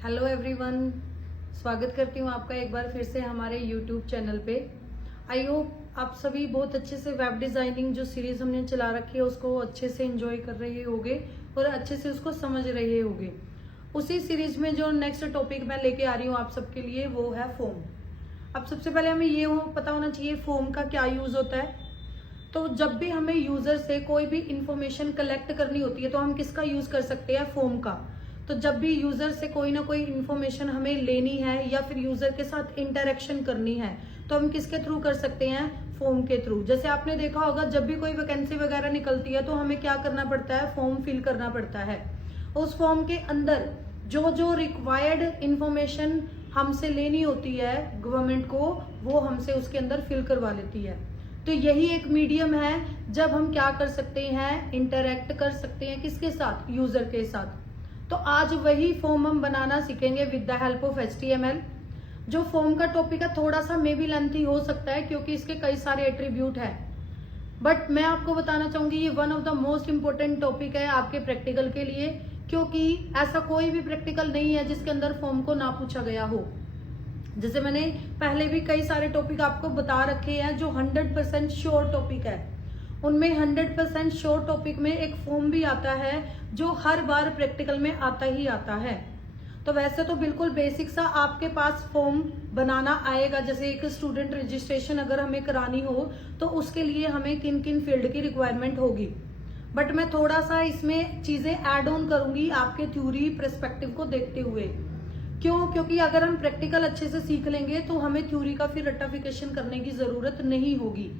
Hello everyone, स्वागत करती हूँ आपका एक बार फिर से हमारे यूट्यूब चैनल पे। आई होप आप सभी बहुत अच्छे से वेब डिजाइनिंग जो सीरीज हमने चला रखी है उसको अच्छे से एंजॉय कर रहे होगे और अच्छे से उसको समझ रहे होगे। उसी सीरीज में जो नेक्स्ट टॉपिक मैं लेके आ रही हूँ आप सबके लिए वो है फॉर्म। अब सबसे पहले हमें ये पता होना चाहिए फॉर्म का क्या यूज होता है। तो जब भी हमें यूजर से कोई भी इंफॉर्मेशन कलेक्ट करनी होती है तो हम किसका यूज कर सकते हैं, फॉर्म का। तो जब भी यूजर से कोई ना कोई इंफॉर्मेशन हमें लेनी है या फिर यूजर के साथ इंटरेक्शन करनी है तो हम किसके थ्रू कर सकते हैं, फॉर्म के थ्रू। जैसे आपने देखा होगा जब भी कोई वैकेंसी वगैरह निकलती है तो हमें क्या करना पड़ता है, फॉर्म फिल करना पड़ता है। उस फॉर्म के अंदर जो जो रिक्वायर्ड इंफॉर्मेशन हमसे लेनी होती है गवर्नमेंट को, वो हमसे उसके अंदर फिल करवा लेती है। तो यही एक मीडियम है जब हम क्या कर सकते हैं, इंटरेक्ट कर सकते हैं किसके साथ, यूजर के साथ। तो आज वही फॉर्म हम बनाना सीखेंगे with the help of HTML। जो फॉर्म का टॉपिक है थोड़ा सा मे बी लेंथी हो सकता है क्योंकि इसके कई सारे एट्रीब्यूट है, बट मैं आपको बताना चाहूंगी ये one of the most important topic है आपके प्रैक्टिकल के लिए, क्योंकि ऐसा कोई भी प्रैक्टिकल नहीं है जिसके अंदर फॉर्म को ना पूछा गया हो। जैसे मैंने पहले भी कई सारे टॉपिक आपको बता रखे हैं जो 100% श्योर टॉपिक है, उनमें 100% श्योर टॉपिक में एक फॉर्म भी आता है जो हर बार प्रैक्टिकल में आता ही आता है। तो वैसे तो बिल्कुल बेसिक सा आपके पास फॉर्म बनाना आएगा। जैसे एक स्टूडेंट रजिस्ट्रेशन अगर हमें करानी हो तो उसके लिए हमें किन किन फील्ड की रिक्वायरमेंट होगी, बट मैं थोड़ा सा इसमें चीजें ऐड ऑन करूंगी आपके थ्योरी पर्सपेक्टिव को देखते हुए। क्यों? क्योंकि अगर हम प्रैक्टिकल अच्छे से सीख लेंगे तो हमें थ्योरी का फिर रट्टाफिकेशन करने की जरूरत नहीं होगी।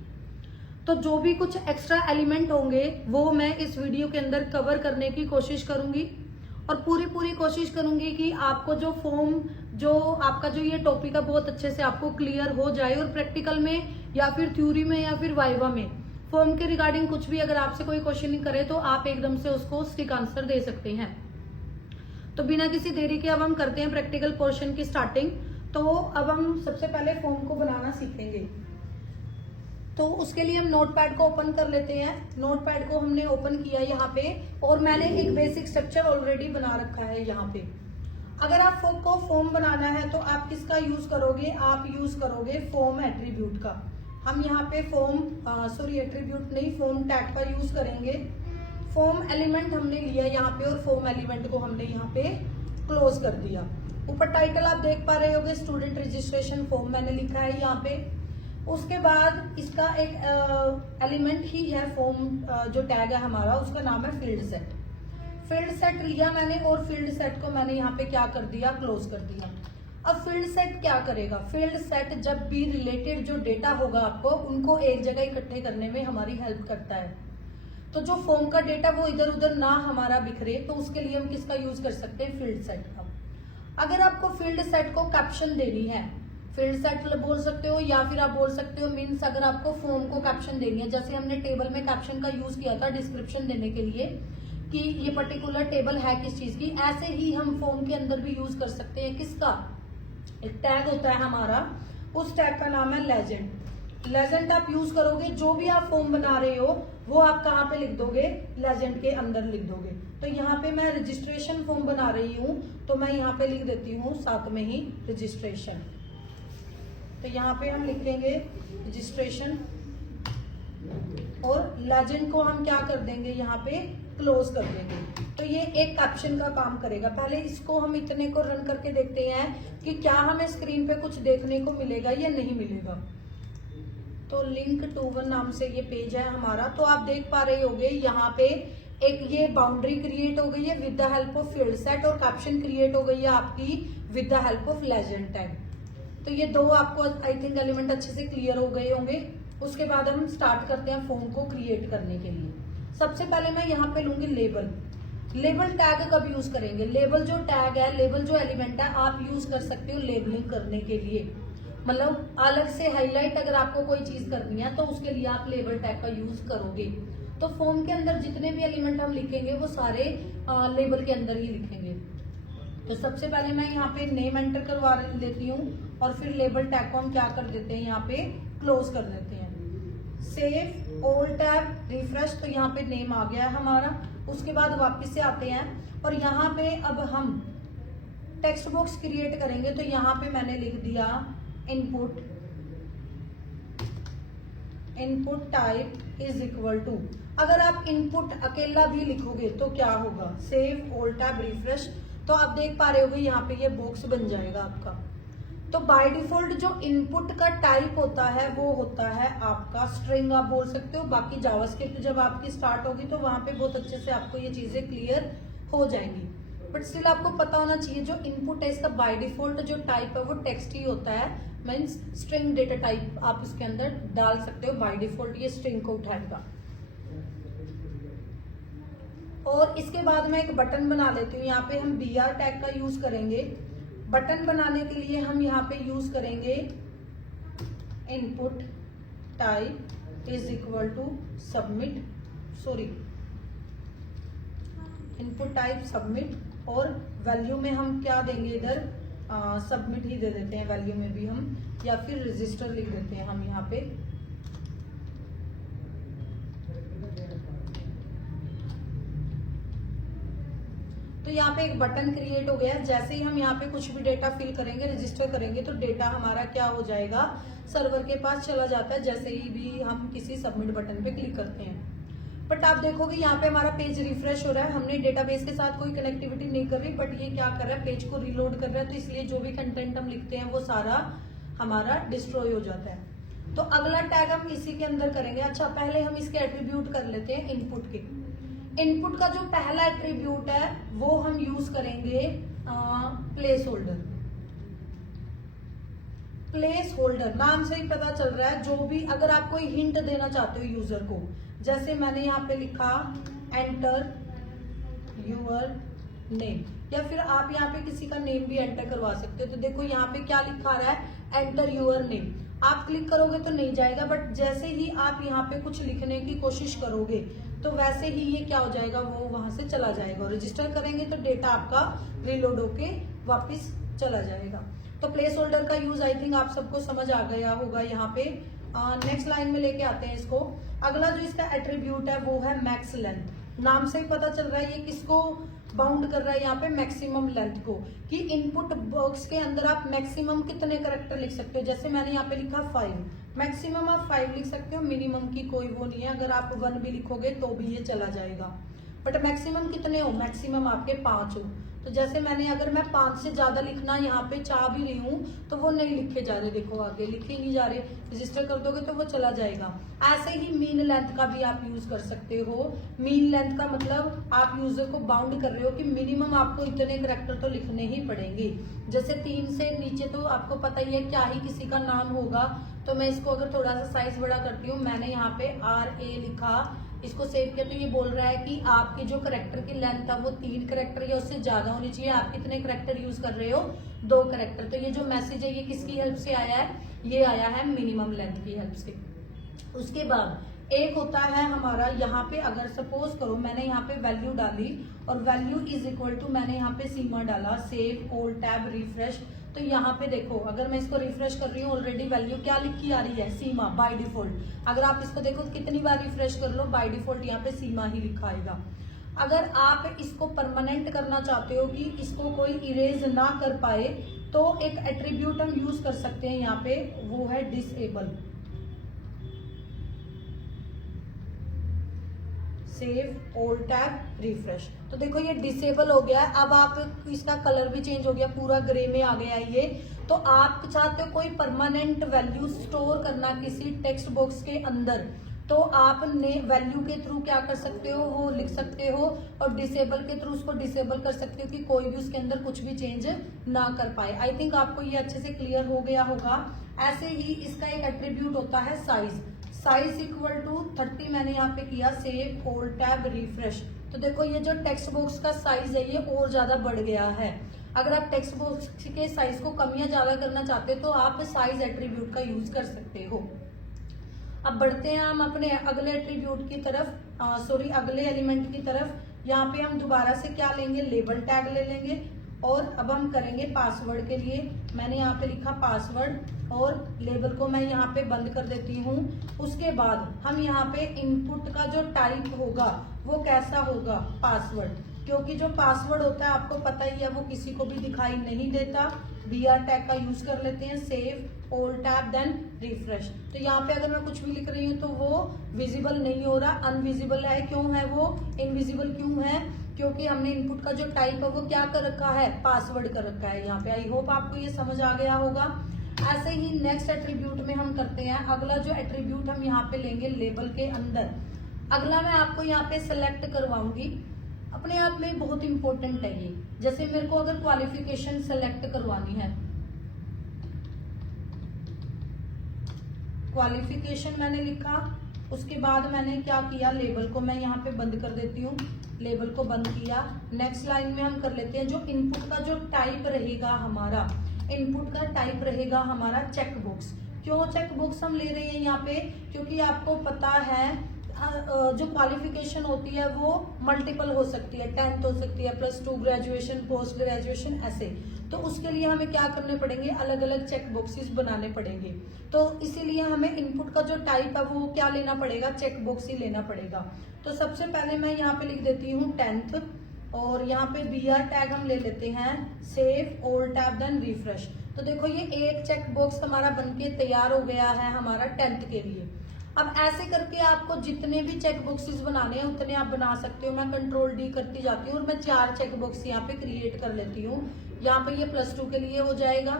तो जो भी कुछ एक्स्ट्रा एलिमेंट होंगे वो मैं इस वीडियो के अंदर कवर करने की कोशिश करूंगी और पूरी कोशिश करूंगी कि आपको जो फॉर्म, जो आपका जो ये टॉपिक है बहुत अच्छे से आपको क्लियर हो जाए और प्रैक्टिकल में या फिर थ्योरी में या फिर वाइवा में फॉर्म के रिगार्डिंग कुछ भी अगर आपसे कोई क्वेश्चन नहीं करे तो आप एकदम से उसको स्टिक आंसर दे सकते हैं। तो बिना किसी देरी के अब हम करते हैं प्रैक्टिकल पोर्शन की स्टार्टिंग। तो अब हम सबसे पहले फॉर्म को बनाना सीखेंगे। तो उसके लिए हम नोटपैड को ओपन कर लेते हैं। नोटपैड को हमने ओपन किया यहाँ पे और मैंने एक बेसिक स्ट्रक्चर ऑलरेडी बना रखा है यहाँ पे। अगर आप को फॉर्म बनाना है तो आप किसका यूज करोगे, आप यूज करोगे फॉर्म एट्रीब्यूट का। हम यहाँ पे एट्रीब्यूट नहीं, फॉर्म टैग का यूज करेंगे। फॉर्म एलिमेंट हमने लिया यहाँ पे और फॉर्म एलिमेंट को हमने यहाँ पे क्लोज कर दिया। ऊपर टाइटल आप देख पा रहे होगे, स्टूडेंट रजिस्ट्रेशन फॉर्म मैंने लिखा है यहाँ पे। उसके बाद इसका एक एलिमेंट ही है फॉर्म, जो टैग है हमारा उसका नाम है फील्ड सेट। फील्ड सेट लिया मैंने और फील्ड सेट को मैंने यहाँ पे क्या कर दिया, क्लोज कर दिया। अब फील्ड सेट क्या करेगा, फील्ड सेट जब भी रिलेटेड जो डेटा होगा आपको उनको एक जगह इकट्ठे करने में हमारी हेल्प करता है। तो जो फॉर्म का डेटा वो इधर उधर ना हमारा बिखरे तो उसके लिए हम किसका यूज कर सकते हैं, फील्ड सेट का। अगर आपको फील्ड सेट को कैप्शन देनी है, फील्ड सेट बोल सकते हो या फिर आप बोल सकते हो मीन्स अगर आपको फॉर्म को कैप्शन देनी है, जैसे हमने टेबल में कैप्शन का यूज किया था डिस्क्रिप्शन देने के लिए कि ये पर्टिकुलर टेबल है किस चीज की, ऐसे ही हम फॉर्म के अंदर भी यूज कर सकते हैं किसका, एक टैग होता है हमारा, उस टैग का नाम है लेजेंड। लेजेंड आप यूज करोगे, जो भी आप फॉर्म बना रहे हो वो आप कहाँ पे लिख दोगे, लेजेंड के अंदर लिख दोगे। तो यहाँ पे मैं रजिस्ट्रेशन फॉर्म बना रही हूँ तो मैं यहाँ पे लिख देती हूँ साथ में ही रजिस्ट्रेशन। तो यहाँ पे हम लिखेंगे रजिस्ट्रेशन और लेजेंड को हम क्या कर देंगे, यहाँ पे क्लोज कर देंगे। तो ये एक कैप्शन का काम करेगा। पहले इसको हम इतने को रन करके देखते हैं कि क्या हमें स्क्रीन पे कुछ देखने को मिलेगा या नहीं मिलेगा। तो लिंक टू वन नाम से ये पेज है हमारा। तो आप देख पा रहे होगे यहाँ पे एक ये बाउंड्री क्रिएट हो गई है with the help of field set और कैप्शन क्रिएट हो गई है आपकी with the help of legend tag. तो ये दो आपको आई थिंक एलिमेंट अच्छे से क्लियर हो गए होंगे। उसके बाद हम स्टार्ट करते हैं फॉर्म को क्रिएट करने के लिए। सबसे पहले मैं यहाँ पे लूंगी लेबल। लेबल टैग कब यूज करेंगे, लेबल जो टैग है, लेबल जो एलिमेंट है आप यूज कर सकते हो लेबलिंग करने के लिए। मतलब अलग से हाईलाइट अगर आपको कोई चीज करनी है तो उसके लिए आप लेबल टैग का यूज करोगे। तो फॉर्म के अंदर जितने भी एलिमेंट हम लिखेंगे वो सारे लेबल के अंदर ही लिखेंगे। तो सबसे पहले मैं यहाँ पे नेम एंटर करवा लेती हूँ और फिर लेबल टैग को हम क्या कर देते हैं, यहाँ पे क्लोज कर देते हैं। सेव ऑल टैब रिफ्रेश, तो यहाँ पे नेम आ गया है हमारा। उसके बाद वापस से आते हैं और यहाँ पे अब हम टेक्स्ट बॉक्स क्रिएट करेंगे तो यहाँ पे मैंने लिख दिया input type is equal to, अगर आप इनपुट अकेला भी लिखोगे तो क्या होगा, सेव ऑल टैब रिफ्रेश, तो आप देख पा रहे होगे यहाँ पे ये बॉक्स बन जाएगा आपका। तो बाय डिफॉल्ट जो इनपुट का टाइप होता है वो होता है आपका स्ट्रिंग, आप बोल सकते हो। बाकी जावास्क्रिप्ट जब आपकी स्टार्ट होगी तो वहां पे बहुत अच्छे से आपको ये चीजें क्लियर हो जाएंगी, बट स्टिल आपको पता होना चाहिए जो इनपुट है इसका बाय डिफॉल्ट जो टाइप है वो टेक्स्ट ही होता है, मीन्स स्ट्रिंग डेटा टाइप आप इसके अंदर डाल सकते हो, बाय डिफॉल्ट ये स्ट्रिंग को उठाएगा। और इसके बाद मैं एक बटन बना लेती हूँ, यहाँ पे हम BR टैग का यूज करेंगे। बटन बनाने के लिए हम यहाँ पे यूज करेंगे input type is equal to submit, input type submit, और वैल्यू में हम क्या देंगे इधर, सबमिट ही दे देते हैं वैल्यू में भी हम, या फिर रजिस्टर लिख देते हैं हम यहाँ पे। तो यहाँ पे एक बटन क्रिएट हो गया है। जैसे ही हम यहाँ पे कुछ भी डेटा फिल करेंगे, रजिस्टर करेंगे, तो डेटा हमारा क्या हो जाएगा, सर्वर के पास चला जाता है जैसे ही भी हम किसी सबमिट बटन पे क्लिक करते हैं। बट आप देखोगे यहाँ पे हमारा पेज रिफ्रेश हो रहा है, हमने डेटाबेस के साथ कोई कनेक्टिविटी नहीं कर रही, बट ये क्या कर रहा है, पेज को रीलोड कर रहा है, तो इसलिए जो भी कंटेंट हम लिखते हैं वो सारा हमारा डिस्ट्रॉय हो जाता है। तो अगला टैग हम इसी के अंदर करेंगे। अच्छा, पहले हम इसके एट्रीब्यूट कर लेते हैं इनपुट के। इनपुट का जो पहला एट्रीब्यूट है वो हम यूज करेंगे प्लेस होल्डर। प्लेस होल्डर नाम से ही पता चल रहा है, जो भी अगर आप कोई हिंट देना चाहते हो यूजर को, जैसे मैंने यहाँ पे लिखा एंटर यूर नेम, या फिर आप यहाँ पे किसी का नेम भी एंटर करवा सकते हो। तो देखो यहाँ पे क्या लिखा रहा है, एंटर यूर नेम। आप क्लिक करोगे तो नहीं जाएगा, बट जैसे ही आप यहाँ पे कुछ लिखने की कोशिश करोगे तो वैसे ही ये क्या हो जाएगा, वो वहां से चला जाएगा। और रजिस्टर करेंगे तो डेटा आपका रीलोड होके वापस चला जाएगा। तो प्लेस होल्डर का यूज आई थिंक आप सबको समझ आ गया होगा। यहाँ पे नेक्स्ट लाइन में लेके आते हैं इसको। अगला जो इसका एट्रीब्यूट है वो है मैक्स लेंथ। नाम से ही पता चल रहा है ये किसको बाउंड कर रहा है, यहाँ पे मैक्सिमम लेंथ को, कि इनपुट बॉक्स के अंदर आप मैक्सिमम कितने कैरेक्टर लिख सकते हो। जैसे मैंने यहाँ पे लिखा 5, मैक्सिमम आप 5 लिख सकते हो, मिनिमम की कोई वो नहीं है। अगर आप 1 भी लिखोगे तो भी ये चला जाएगा, बट मैक्सिमम कितने हो, मैक्सिमम आपके 5 हो। तो जैसे मैंने अगर मैं 5 से ज्यादा लिखना यहाँ पे चाह भी रही हूँ तो वो नहीं लिखे जा रहे, देखो आगे लिखे नहीं जा रहे। रजिस्टर कर दोगे तो वो चला जाएगा। ऐसे ही मीन लेंथ का भी आप यूज कर सकते हो। मीन लेंथ का मतलब आप यूजर को बाउंड कर रहे हो कि मिनिमम आपको इतने कैरेक्टर तो लिखने ही पड़ेंगे। जैसे 3 से नीचे तो आपको पता ही है क्या ही किसी का नाम होगा। तो मैं इसको अगर थोड़ा सा साइज बड़ा करती हूँ, मैंने यहाँ पे RA लिखा, इसको सेव किया, तो ये बोल रहा है कि आपकी जो करेक्टर की लेंथ है वो 3 करेक्टर या उससे ज्यादा होनी चाहिए। आप कितने करेक्टर यूज कर रहे हो, 2 करेक्टर। तो ये जो मैसेज है ये किसकी हेल्प से आया है, ये आया है मिनिमम लेंथ की हेल्प से। उसके बाद एक होता है हमारा यहाँ पे, अगर सपोज करो मैंने यहाँ पे वैल्यू डाली और वैल्यू इज इक्वल टू मैंने यहाँ पे सीमा डाला, सेव ऑल टैब रिफ्रेश। तो यहाँ पे देखो अगर मैं इसको रिफ्रेश कर रही हूँ, ऑलरेडी वैल्यू क्या लिखी आ रही है, सीमा बाय डिफॉल्ट। अगर आप इसको देखो कितनी बार रिफ्रेश कर लो, बाय डिफॉल्ट यहाँ पे सीमा ही लिखा आएगा। अगर आप इसको परमानेंट करना चाहते हो कि इसको कोई इरेज ना कर पाए, तो एक एट्रीब्यूट हम यूज कर सकते हैं यहाँ पे, वो है disable. Save all tab refresh. तो देखो ये डिसेबल हो गया है। अब आप इसका कलर भी चेंज हो गया, पूरा ग्रे में आ गया ये। तो आप चाहते हो कोई परमानेंट वैल्यू स्टोर करना किसी टेक्स्ट बॉक्स के अंदर, तो आप वैल्यू के थ्रू क्या कर सकते हो, वो लिख सकते हो, और डिसेबल के थ्रू उसको डिसेबल कर सकते हो कि कोई भी उसके अंदर कुछ भी चेंज ना कर पाए। आई थिंक आपको ये अच्छे से क्लियर हो गया होगा। ऐसे ही इसका एक एट्रीब्यूट होता है साइज। साइज इक्वल टू 30 मैंने यहाँ पे किया, सेव ऑल टैब रिफ्रेश। तो देखो ये जो टेक्स्ट बॉक्स का साइज है ये और ज्यादा बढ़ गया है। अगर आप टेक्स्ट बॉक्स के साइज को कम या ज्यादा करना चाहते हो तो आप साइज एट्रीब्यूट का यूज कर सकते हो। अब बढ़ते हैं हम अपने अगले एट्रीब्यूट की तरफ, अगले एलिमेंट की तरफ। यहाँ पे हम दोबारा से क्या लेंगे, लेबल टैग ले लेंगे। और अब हम करेंगे पासवर्ड के लिए, मैंने यहाँ पे लिखा पासवर्ड और लेबल को मैं यहाँ पे बंद कर देती हूँ। उसके बाद हम यहाँ पे इनपुट का जो टाइप होगा वो कैसा होगा, पासवर्ड, क्योंकि जो पासवर्ड होता है आपको पता ही है वो किसी को भी दिखाई नहीं देता। BR टैग का यूज कर लेते हैं, save all tab then refresh. तो यहाँ पे अगर मैं कुछ भी लिख रही हूँ तो वो विजिबल नहीं हो रहा, अनविजिबल है। क्यों है वो इनविजिबल, क्यों है? क्योंकि हमने इनपुट का जो टाइप है वो क्या कर रखा है, पासवर्ड कर रखा है यहाँ पे। आई होप आपको ये समझ आ गया होगा। ऐसे ही नेक्स्ट एट्रीब्यूट में हम करते हैं। अगला जो एट्रीब्यूट हम यहाँ पे लेंगे लेबल के अंदर, अगला मैं आपको यहाँ पे सिलेक्ट करवाऊंगी। अपने आप में बहुत इंपॉर्टेंट है ये। जैसे मेरे को अगर क्वालिफिकेशन सेलेक्ट करवानी है, क्वालिफिकेशन मैंने लिखा, उसके बाद मैंने क्या किया, लेबल को मैं यहाँ पे बंद कर देती हूँ, लेबल को बंद किया। नेक्स्ट लाइन में हम कर लेते हैं जो इनपुट का जो टाइप रहेगा हमारा, इनपुट का टाइप रहेगा हमारा चेकबॉक्स। क्यों चेकबॉक्स हम ले रहे हैं यहाँ पे? क्योंकि आपको पता है जो क्वालिफिकेशन होती है वो मल्टीपल हो सकती है, 10th हो सकती है, +2 ग्रेजुएशन, पोस्ट ग्रेजुएशन, ऐसे। तो उसके लिए हमें क्या करने पड़ेंगे, अलग अलग चेक बॉक्सेस बनाने पड़ेंगे। तो इसीलिए हमें इनपुट का जो टाइप है वो क्या लेना पड़ेगा, चेक बॉक्स ही लेना पड़ेगा। तो सबसे पहले मैं यहाँ पे लिख देती हूँ 10th, और यहाँ पे BR टैग हम ले लेते हैं, save all tab then refresh. तो देखो ये एक चेक बॉक्स हमारा बनके तैयार हो गया है हमारा 10th के लिए। अब ऐसे करके आपको जितने भी चेक बॉक्सेस बनाने हैं उतने आप बना सकते हो। मैं कंट्रोल D करती जाती हूँ और मैं 4 चेक बॉक्स यहाँ पे क्रिएट कर लेती हूँ। यहाँ पे ये +2 के लिए हो जाएगा,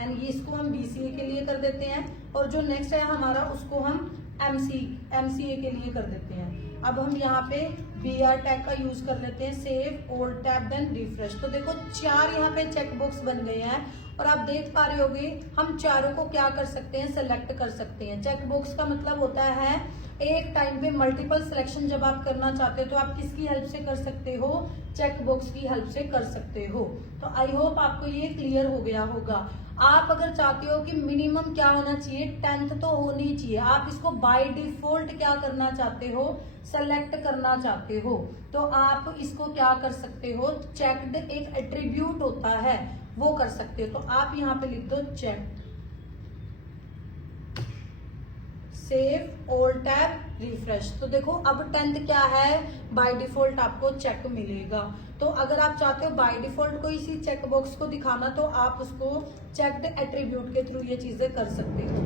एंड ये इसको हम BCA के लिए कर देते हैं, और जो नेक्स्ट है हमारा उसको हम MCA के लिए कर देते हैं। अब हम यहाँ पे BR टैग का यूज कर लेते हैं, save all tab then refresh. तो देखो 4 यहाँ पे चेक बॉक्स बन गए हैं, और आप देख पा रहे होगे हम चारों को क्या कर सकते हैं, सेलेक्ट कर सकते हैं। चेक बॉक्स का मतलब होता है एक टाइम पे मल्टीपल सिलेक्शन जब आप करना चाहते हो तो आप किसकी हेल्प से कर सकते हो, चेक बॉक्स की हेल्प से कर सकते हो। तो आई होप आपको ये क्लियर हो गया होगा। आप अगर चाहते हो कि मिनिमम क्या होना चाहिए, 10th तो होनी चाहिए। आप इसको बाय डिफॉल्ट क्या करना चाहते हो, सेलेक्ट करना चाहते हो, तो आप इसको क्या कर सकते हो, चेक्ड एक एट्रीब्यूट होता है वो कर सकते हो। तो आप यहाँ पे लिख दो check, save all tab refresh. तो देखो अब 10th क्या है, बाय डिफॉल्ट आपको चेक मिलेगा। तो अगर आप चाहते हो बाय डिफॉल्ट कोई इसी चेक बॉक्स को दिखाना तो आप उसको चेक्ड एट्रीब्यूट के थ्रू ये चीजें कर सकते हो।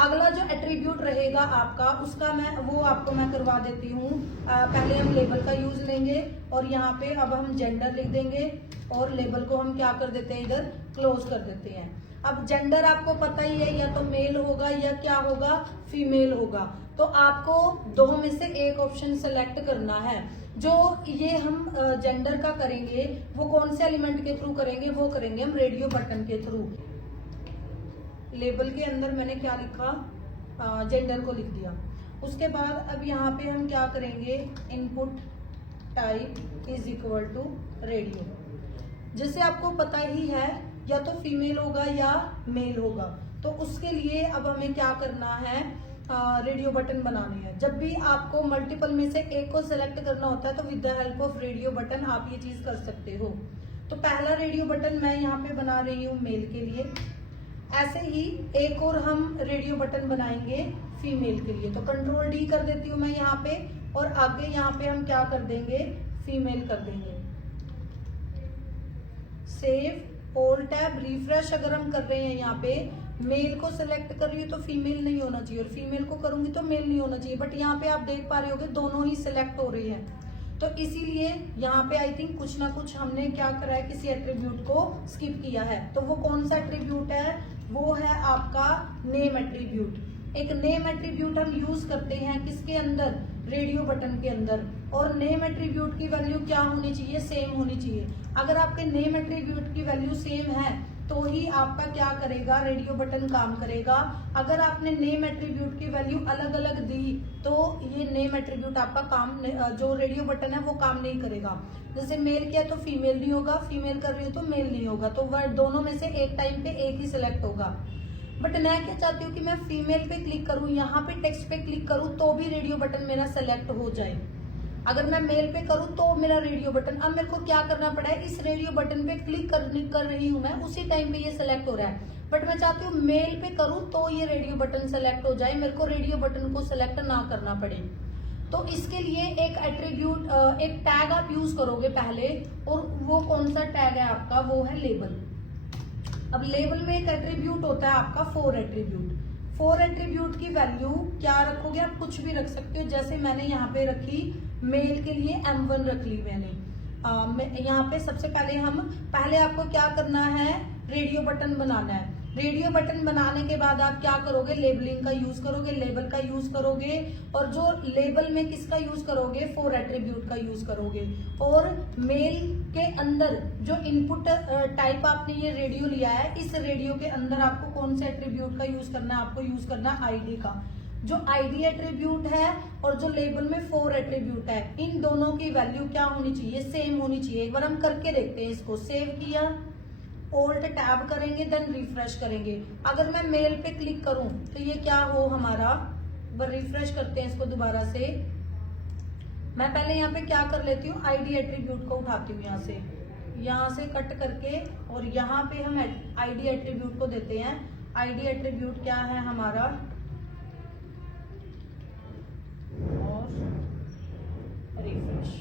अगला जो एट्रीब्यूट रहेगा आपका उसका वो आपको मैं करवा देती हूँ। पहले हम लेबल का यूज लेंगे और यहाँ पे अब हम जेंडर लिख देंगे और लेबल को हम क्या कर देते हैं, इधर क्लोज कर देते हैं। अब जेंडर आपको पता ही है, या तो मेल होगा या क्या होगा, फीमेल होगा। तो आपको दो में से एक ऑप्शन सेलेक्ट करना है। जो ये हम जेंडर का करेंगे वो कौन से एलिमेंट के थ्रू करेंगे, वो करेंगे हम रेडियो बटन के थ्रू। लेबल के अंदर मैंने क्या लिखा, जेंडर को लिख दिया। उसके बाद अब यहाँ पे हम क्या करेंगे, input type is equal to radio. जैसे आपको पता ही है या तो फीमेल होगा या मेल होगा, तो उसके लिए अब हमें क्या करना है, रेडियो बटन बनाने हैं। जब भी आपको मल्टीपल में से एक को सिलेक्ट करना होता है तो with the help of radio button आप ये चीज कर सकते हो। तो पहला रेडियो बटन मैं यहाँ पे बना रही हूँ मेल के लिए। ऐसे ही एक और हम रेडियो बटन बनाएंगे फीमेल के लिए। तो कंट्रोल D कर देती हूँ मैं यहाँ पे, और आगे यहाँ पे हम क्या कर देंगे, फीमेल कर देंगे। सेव ऑल टैब रिफ्रेश अगर हम कर रहे हैं, यहाँ पे मेल को सिलेक्ट कर रही हूँ तो फीमेल नहीं होना चाहिए, और फीमेल को करूंगी तो मेल नहीं होना चाहिए। बट यहाँ पे आप देख पा रहे होगे दोनों ही सिलेक्ट हो रही है। तो इसीलिए यहाँ पे आई थिंक कुछ ना कुछ हमने क्या करा है, किसी एट्रीब्यूट को स्किप किया है। तो वो कौन सा एट्रीब्यूट है, वो है आपका नेम एट्रीब्यूट। एक नेम एट्रीब्यूट हम यूज करते हैं किसके अंदर, रेडियो बटन के अंदर। और नेम एट्रीब्यूट की वैल्यू क्या होनी चाहिए, सेम होनी चाहिए। अगर आपके नेम एट्रीब्यूट की वैल्यू सेम है तो ही आपका क्या करेगा, रेडियो बटन काम करेगा। अगर आपने नेम एट्रीब्यूट की वैल्यू अलग अलग दी तो ये नेम एट्रीब्यूट आपका काम, जो रेडियो बटन है वो काम नहीं करेगा। जैसे मेल किया तो फीमेल नहीं होगा, फीमेल कर रही हो तो मेल नहीं होगा। तो वह दोनों में से एक टाइम पे एक ही सिलेक्ट होगा। बट मैं क्या चाहती हूँ कि मैं फीमेल पे क्लिक करूँ, यहाँ पे टेक्स्ट पे क्लिक करूँ तो भी रेडियो बटन मेरा सेलेक्ट हो जाए। अगर मैं मेल पे करूँ तो मेरा रेडियो बटन, अब मेरे को क्या करना पड़ा है, इस रेडियो बटन पे क्लिक कर रही हूँ मैं, उसी टाइम पे ये सिलेक्ट हो रहा है। बट मैं चाहती हूँ मेल पे करूँ तो ये रेडियो बटन सेलेक्ट हो जाए, मेरे को रेडियो बटन को सिलेक्ट ना करना पड़े। तो इसके लिए एक एट्रीब्यूट, एक टैग आप यूज करोगे पहले, और वो कौन सा टैग है आपका, वो है लेबल। अब लेबल में एक एट्रीब्यूट होता है आपका 4 एट्रीब्यूट। 4 एट्रीब्यूट की वैल्यू क्या रखोगे, आप कुछ भी रख सकते हो। जैसे मैंने यहाँ पे रखी, मेल के लिए M1 रख ली मैंने। यहाँ पे सबसे पहले आपको क्या करना है, रेडियो बटन बनाना है। रेडियो बटन बनाने के बाद आप क्या करोगे, लेबलिंग का यूज करोगे, लेबल का यूज करोगे, और जो लेबल में किसका यूज करोगे, 4 एट्रीब्यूट का यूज करोगे। और मेल के अंदर जो इनपुट टाइप आपने ये रेडियो लिया है, इस रेडियो के अंदर आपको कौन से एट्रीब्यूट का यूज करना है, आपको यूज करना है आईडी का। जो आईडी एट्रीब्यूट है और जो लेबल में 4 एट्रीब्यूट है, इन दोनों की वैल्यू क्या होनी चाहिए, सेम होनी चाहिए। एक बार हम करके देखते हैं इसको। सेव किया, Alt टैब करेंगे, देन रिफ्रेश करेंगे। अगर मैं मेल पे क्लिक करूं तो ये क्या हो हमारा, रिफ्रेश करते हैं इसको दोबारा से। मैं पहले यहाँ पे क्या कर लेती हूँ, आईडी एट्रीब्यूट को उठाती हूँ यहाँ से कट करके, और यहाँ पे हम आईडी एट्रीब्यूट को देते हैं। आईडी एट्रीब्यूट क्या है हमारा, और रिफ्रेश।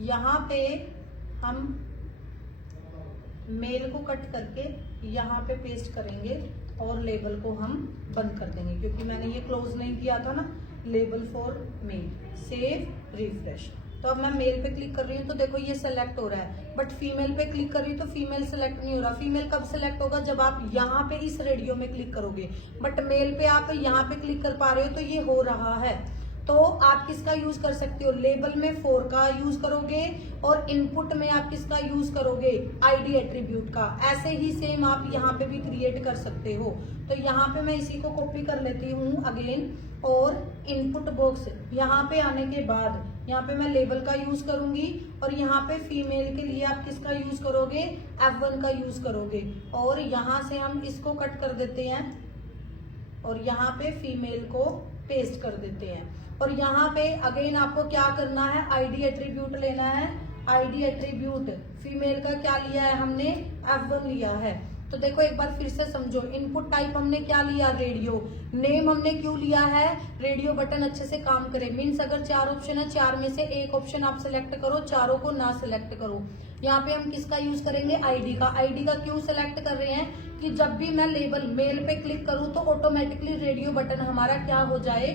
यहाँ पे हम मेल को कट करके यहाँ पे पेस्ट करेंगे, और लेबल को हम बंद कर देंगे, क्योंकि मैंने ये क्लोज नहीं किया था ना, label for male. Save, refresh. तो अब मैं मेल पे क्लिक कर रही हूँ तो देखो ये सेलेक्ट हो रहा है, बट फीमेल पे क्लिक कर रही हूँ तो फीमेल सेलेक्ट नहीं हो रहा। फीमेल कब सेलेक्ट होगा, जब आप यहाँ पे इस रेडियो में क्लिक करोगे, बट मेल पे आप यहाँ पे क्लिक कर पा रहे हो तो ये हो रहा है। तो आप किसका यूज कर सकते हो, लेबल में 4 का यूज करोगे, और इनपुट में आप किसका यूज करोगे, आईडी एट्रीब्यूट का। ऐसे ही सेम आप यहाँ पे भी क्रिएट कर सकते हो। तो यहाँ पे मैं इसी को कॉपी कर लेती हूँ अगेन, और इनपुट बॉक्स यहाँ पे आने के बाद यहाँ पे मैं लेबल का यूज करूंगी, और यहाँ पे फीमेल के लिए आप किसका यूज करोगे, F1 का यूज करोगे। और यहाँ से हम इसको कट कर देते हैं, और यहाँ पे फीमेल को पेस्ट कर देते हैं। और यहाँ पे अगेन आपको क्या करना है, आईडी एट्रीब्यूट लेना है। आईडी एट्रीब्यूट फीमेल का क्या लिया है हमने, F1 लिया है। तो देखो एक बार फिर से समझो, इनपुट टाइप हमने क्या लिया, रेडियो। नेम हमने क्यों लिया है, रेडियो बटन अच्छे से काम करे। मीन्स अगर 4 ऑप्शन है, 4 में से एक ऑप्शन आप सिलेक्ट करो, चारों को ना सिलेक्ट करो। यहाँ पे हम किसका यूज करेंगे, आईडी का। आईडी का क्यों सिलेक्ट कर रहे हैं, कि जब भी मैं लेबल मेल पे क्लिक करूं तो ऑटोमेटिकली रेडियो बटन हमारा क्या हो जाए,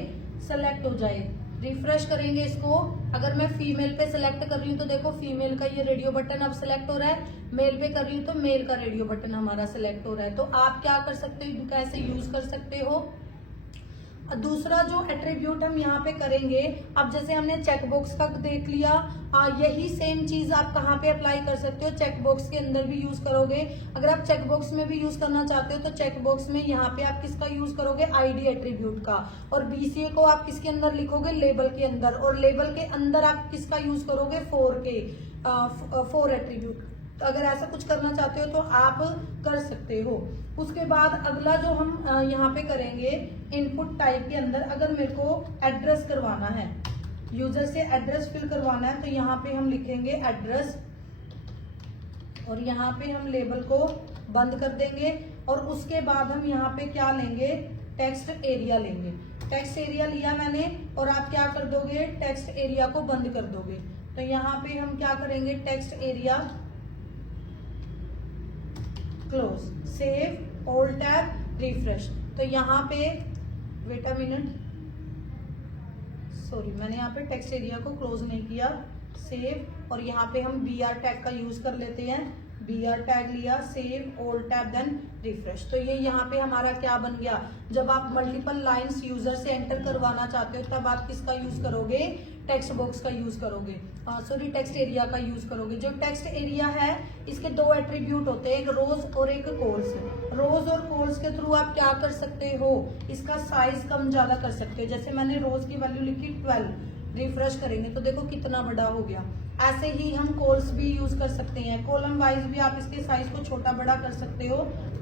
सेलेक्ट हो जाए। रिफ्रेश करेंगे इसको। अगर मैं फीमेल पे सिलेक्ट कर रही हूँ तो देखो फीमेल का ये रेडियो बटन अब सिलेक्ट हो रहा है, मेल पे कर रही हूँ तो मेल का रेडियो बटन हमारा सिलेक्ट हो रहा है। तो आप क्या कर सकते हो, इनका ऐसे यूज कर सकते हो। दूसरा जो एट्रीब्यूट हम यहाँ पे करेंगे, अब जैसे हमने चेकबॉक्स का देख लिया, यही सेम चीज आप कहाँ पे अप्लाई कर सकते हो, चेकबॉक्स के अंदर भी यूज करोगे। अगर आप चेकबॉक्स में भी यूज करना चाहते हो तो चेकबॉक्स में यहाँ पे आप किसका यूज करोगे, आईडी एट्रीब्यूट का। और बीसीए को आप किसके अंदर लिखोगे, लेबल के अंदर। और लेबल के अंदर आप किसका यूज करोगे, 4 एट्रीब्यूट। तो अगर ऐसा कुछ करना चाहते हो तो आप कर सकते हो। उसके बाद अगला जो हम यहाँ पे करेंगे, इनपुट टाइप के अंदर अगर मेरे को एड्रेस करवाना है, यूजर से एड्रेस फिल करवाना है, तो यहाँ पे हम लिखेंगे एड्रेस, और यहाँ पे हम लेबल को बंद कर देंगे। और उसके बाद हम यहाँ पे क्या लेंगे, टेक्स्ट एरिया लेंगे। टेक्स्ट एरिया लिया मैंने, और आप क्या कर दोगे, टेक्स्ट एरिया को बंद कर दोगे। तो यहाँ पे हम क्या करेंगे, text area close, save, all tab, refresh. तो यहाँ पे वेट अ मिनट, सॉरी मैंने यहाँ पे टेक्स्ट एरिया को क्लोज नहीं किया, सेव। और यहाँ पे हम BR टैग का यूज कर लेते हैं, BR टैग लिया, save, all tab, then refresh. तो ये यहाँ पे हमारा क्या बन गया, जब आप मल्टीपल लाइंस यूजर से एंटर करवाना चाहते हो तब आप किसका यूज करोगे, टेक्स्ट बॉक्स का यूज करोगे, सॉरी टेक्स्ट एरिया का यूज करोगे। जो टेक्स्ट एरिया है इसके 2 एट्रीब्यूट होते हैं, एक रोज और एक कॉल्स। रोज और कॉल्स के थ्रू आप क्या कर सकते हो, इसका साइज कम ज्यादा कर सकते हो। जैसे मैंने रोज की वैल्यू लिखी 12, रिफ्रेश करेंगे तो देखो कितना बड़ा हो गया। ऐसे ही हम कॉल्स भी यूज कर सकते हैं, कॉलम वाइज भी आप इसके साइज को छोटा बड़ा कर सकते हो।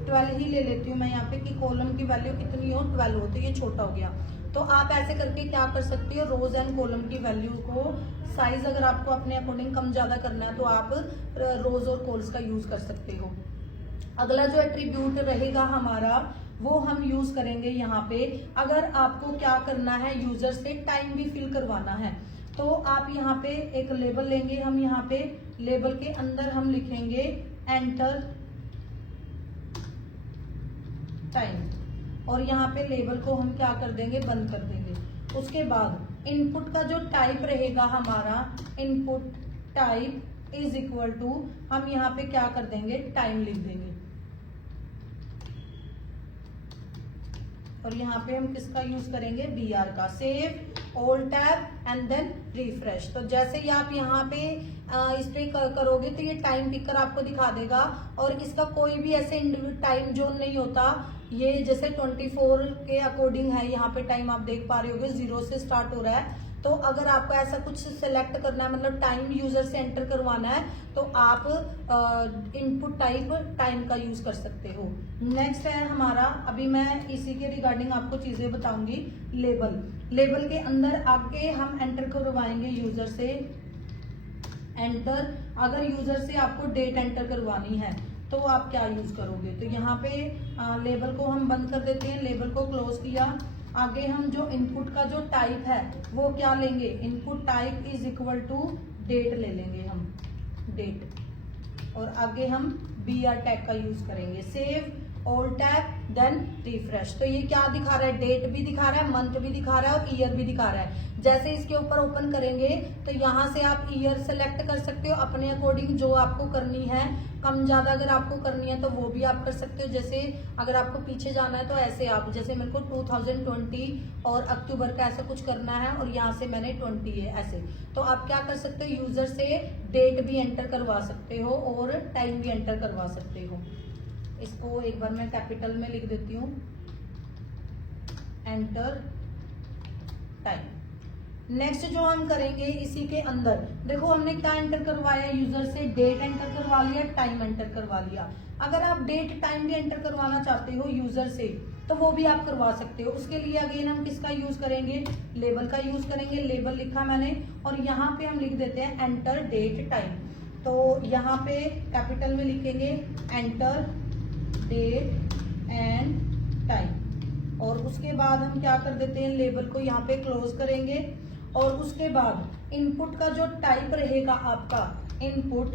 12 ही ले लेती हूँ मैं यहाँ पे कि कॉलम की वैल्यू कितनी हो, 12 हो, तो ये छोटा हो गया। तो आप ऐसे करके क्या कर सकते हो, रोज एंड कॉलम की वैल्यू को साइज अगर आपको अपने अकॉर्डिंग कम ज्यादा करना है तो आप रोज और कॉल्स का यूज कर सकते हो। अगला जो एट्रीब्यूट रहेगा हमारा वो हम यूज करेंगे यहाँ पे। अगर आपको क्या करना है, यूजर से टाइम भी फिल करवाना है, तो आप यहाँ पे एक लेबल लेंगे। हम यहाँ पे लेबल के अंदर हम लिखेंगे एंटर टाइम, और यहाँ पे लेबल को हम क्या कर देंगे, बंद कर देंगे। उसके बाद इनपुट का जो टाइप रहेगा हमारा, input type is equal to, हम यहाँ पे क्या कर देंगे, टाइम लिख देंगे। और यहाँ पे हम किसका यूज करेंगे, BR का। Save all tab and then refresh. तो जैसे ही आप यहाँ पे इस पे करोगे तो ये टाइम पिकर आपको दिखा देगा, और इसका कोई भी ऐसे टाइम जोन नहीं होता। ये जैसे 24 के अकॉर्डिंग है, यहाँ पे टाइम आप देख पा रहे होगे 0 से स्टार्ट हो रहा है। तो अगर आपको ऐसा कुछ सिलेक्ट करना है, मतलब टाइम यूजर से एंटर करवाना है, तो आप इनपुट टाइप टाइम का यूज कर सकते हो। नेक्स्ट है हमारा, अभी मैं इसी के रिगार्डिंग आपको चीजें बताऊंगी, लेबल। लेबल के अंदर आगे हम एंटर करवाएंगे यूजर से एंटर। अगर यूजर से आपको डेट एंटर करवानी है तो आप क्या यूज करोगे, तो यहाँ पे लेबल को हम बंद कर देते हैं, लेबल को क्लोज किया। आगे हम जो इनपुट का जो टाइप है वो क्या लेंगे, input type is equal to date ले लेंगे हम, डेट। और आगे हम BR टैग का यूज करेंगे। Save all tab then refresh. तो ये क्या दिखा रहा है, डेट भी दिखा रहा है, मंथ भी दिखा रहा है, और ईयर भी दिखा रहा है। जैसे इसके ऊपर ओपन करेंगे तो यहाँ से आप ईयर सेलेक्ट कर सकते हो अपने अकॉर्डिंग, जो आपको करनी है। कम ज्यादा अगर आपको करनी है तो वो भी आप कर सकते हो। जैसे अगर आपको पीछे जाना है तो ऐसे आप, जैसे मेरे को 2020 और अक्टूबर का ऐसा कुछ करना है, और यहाँ से मैंने 20 है ऐसे। तो आप क्या कर सकते हो, यूजर से डेट भी एंटर करवा सकते हो और टाइम भी एंटर करवा सकते हो। इसको एक बार मैं कैपिटल में लिख देती हूँ, एंटर टाइम। नेक्स्ट जो हम करेंगे इसी के अंदर, देखो हमने क्या एंटर करवाया, यूजर से डेट एंटर करवा लिया, टाइम एंटर करवा लिया। अगर आप डेट टाइम भी एंटर करवाना चाहते हो यूजर से तो वो भी आप करवा सकते हो। उसके लिए अगेन हम किसका यूज करेंगे, लेबल का यूज करेंगे। लेबल लिखा मैंने, और यहाँ पे हम लिख देते हैं एंटर डेट टाइम। तो यहाँ पे कैपिटल में लिखेंगे एंटर डेट एंड टाइम, और उसके बाद हम क्या कर देते हैं, लेबल को यहाँ पे क्लोज करेंगे। और उसके बाद इनपुट का जो टाइप रहेगा आपका, input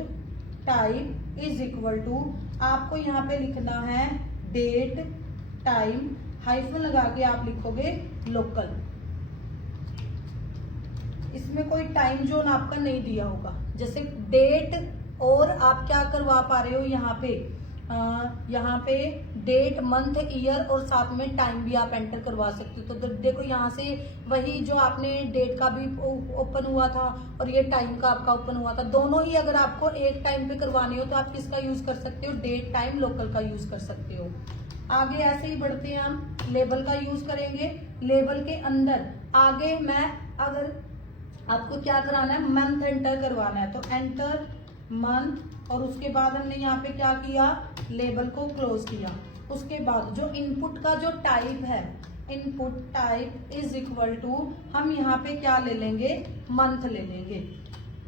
type is equal to, आपको यहाँ पे लिखना है डेट टाइम, हाइफन लगा के आप लिखोगे लोकल। इसमें कोई टाइम जोन आपका नहीं दिया होगा, जैसे डेट, और आप क्या करवा पा रहे हो यहाँ पे डेट, मंथ, ईयर, और साथ में टाइम भी आप एंटर करवा सकते हो। तो देखो यहाँ से वही जो आपने डेट का भी ओपन हुआ था और ये टाइम का आपका ओपन हुआ था, दोनों ही अगर आपको एक टाइम पे करवानी हो तो आप किसका यूज कर सकते हो, डेट टाइम लोकल का यूज कर सकते हो। आगे ऐसे ही बढ़ते हैं, हम लेबल का यूज करेंगे। लेबल के अंदर आगे मैं, अगर आपको क्या कराना है, मंथ एंटर करवाना है, तो एंटर मंथ, और उसके बाद हमने यहाँ पे क्या किया, लेबल को क्लोज किया। उसके बाद जो इनपुट का जो टाइप है, input type is equal to, हम यहाँ पे क्या ले लेंगे, मंथ ले लेंगे,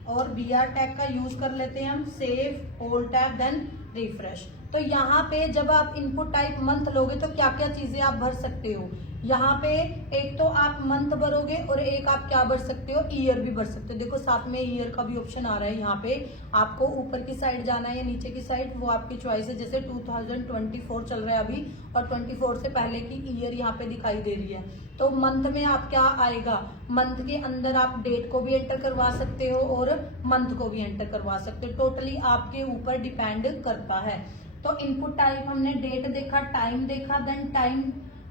और BR टैग का यूज कर लेते हैं हम। Save all tab then refresh. तो यहाँ पे जब आप इनपुट टाइप मंथ लोगे तो क्या क्या चीजें आप भर सकते हो, यहाँ पे एक तो आप मंथ भरोगे, और एक आप क्या भर सकते हो, ईयर भी भर सकते हो। देखो साथ में ईयर का भी ऑप्शन आ रहा है। यहाँ पे आपको ऊपर की साइड जाना है या नीचे की साइड, वो आपकी चॉइस है। जैसे 2024 चल रहा है अभी, और 24 से पहले की ईयर यहाँ पे दिखाई दे रही है। तो मंथ में आप क्या आएगा, मंथ के अंदर आप डेट को भी एंटर करवा सकते हो और मंथ को भी एंटर करवा सकते हो। टोटली आपके ऊपर डिपेंड करता है। तो इनपुट टाइप हमने डेट देखा, टाइम देखा, देन टाइम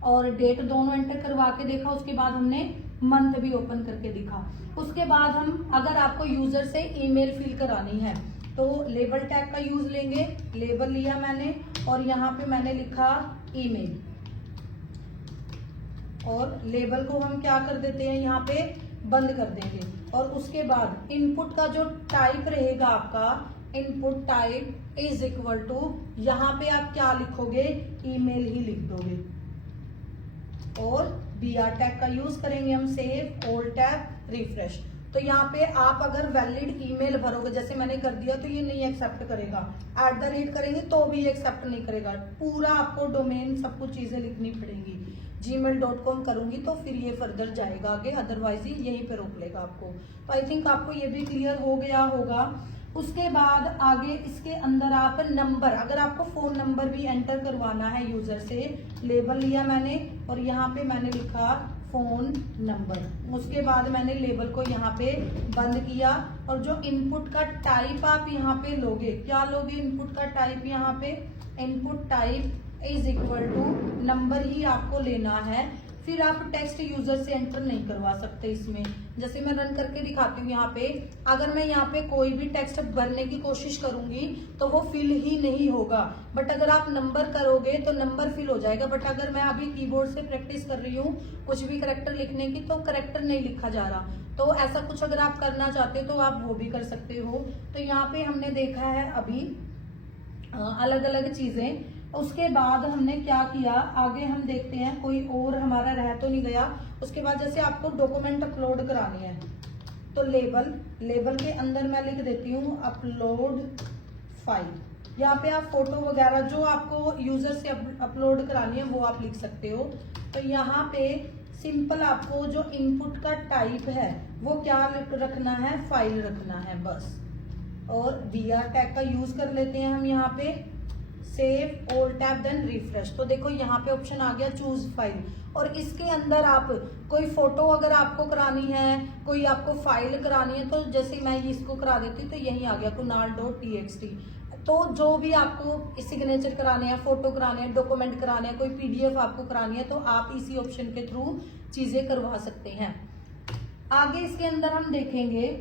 और डेट दोनों एंटर करवा के देखा। उसके बाद हमने मंथ भी ओपन करके दिखा। उसके बाद हम, अगर आपको यूजर से ईमेल फिल करानी है तो लेबल टैग का यूज लेंगे। लेबल लिया मैंने, और यहाँ पे मैंने लिखा ईमेल, और लेबल को हम क्या कर देते हैं, यहाँ पे बंद कर देंगे। और उसके बाद इनपुट का जो टाइप रहेगा आपका, input type is equal to, यहाँ पे आप क्या लिखोगे, ईमेल ही लिख दोगे, और BR टैग का यूज करेंगे हम। Save all tab refresh. तो यहाँ पे आप अगर वैलिड ईमेल भरोगे, जैसे मैंने कर दिया, तो ये नहीं एक्सेप्ट करेगा। @ करेंगे तो भी एक्सेप्ट नहीं करेगा। पूरा आपको डोमेन सब कुछ चीजें लिखनी पड़ेंगी। gmail.com करूंगी तो फिर ये फर्दर जाएगा आगे, अदरवाइज ये यहीं पे रोक लेगा आपको। तो आई थिंक आपको ये भी क्लियर हो गया होगा। उसके बाद आगे इसके अंदर आप नंबर, अगर आपको फोन नंबर भी एंटर करवाना है यूजर से, लेबल लिया मैंने और यहाँ पे मैंने लिखा फोन नंबर। उसके बाद मैंने लेबल को यहाँ पे बंद किया और जो इनपुट का टाइप आप यहाँ पे लोगे, क्या लोगे इनपुट का टाइप, यहाँ पे input type is equal to number ही आपको लेना है। फिर आप टेक्स्ट यूजर से एंटर नहीं करवा सकते इसमें। जैसे मैं रन करके दिखाती हूँ यहाँ पे, अगर मैं यहाँ पे कोई भी टेक्स्ट भरने की कोशिश करूंगी तो वो फिल ही नहीं होगा। बट अगर आप नंबर करोगे तो नंबर फिल हो जाएगा। बट अगर मैं अभी कीबोर्ड से प्रैक्टिस कर रही हूँ कुछ भी करेक्टर लिखने की, तो करेक्टर नहीं लिखा जा रहा। तो ऐसा कुछ अगर आप करना चाहते हो तो आप वो भी कर सकते हो। तो यहाँ पे हमने देखा है अभी अलग अलग चीजें। उसके बाद हमने क्या किया, आगे हम देखते हैं कोई और हमारा रह तो नहीं गया। उसके बाद जैसे आपको डॉक्यूमेंट अपलोड करानी है तो लेबल के अंदर मैं लिख देती हूँ अपलोड फाइल। यहाँ पे आप फोटो वगैरह जो आपको यूजर से अपलोड करानी है वो आप लिख सकते हो। तो यहाँ पे सिंपल आपको जो इनपुट का टाइप है वो क्या रखना है, फाइल रखना है बस। और br टैग का यूज कर लेते हैं हम यहाँ पे, save all tab then refresh. तो देखो यहाँ पे ऑप्शन आ गया चूज फाइल। और इसके अंदर आप कोई फोटो अगर आपको करानी है, कोई आपको फाइल करानी है, तो जैसे मैं इसको करा देती तो यही आ गया kunal.txt। तो जो भी आपको सिग्नेचर कराने हैं, फोटो कराने हैं, डॉक्यूमेंट कराने हैं, कोई पीडीएफ आपको करानी है, तो आप इसी ऑप्शन के थ्रू चीजें करवा सकते हैं। आगे इसके अंदर हम देखेंगे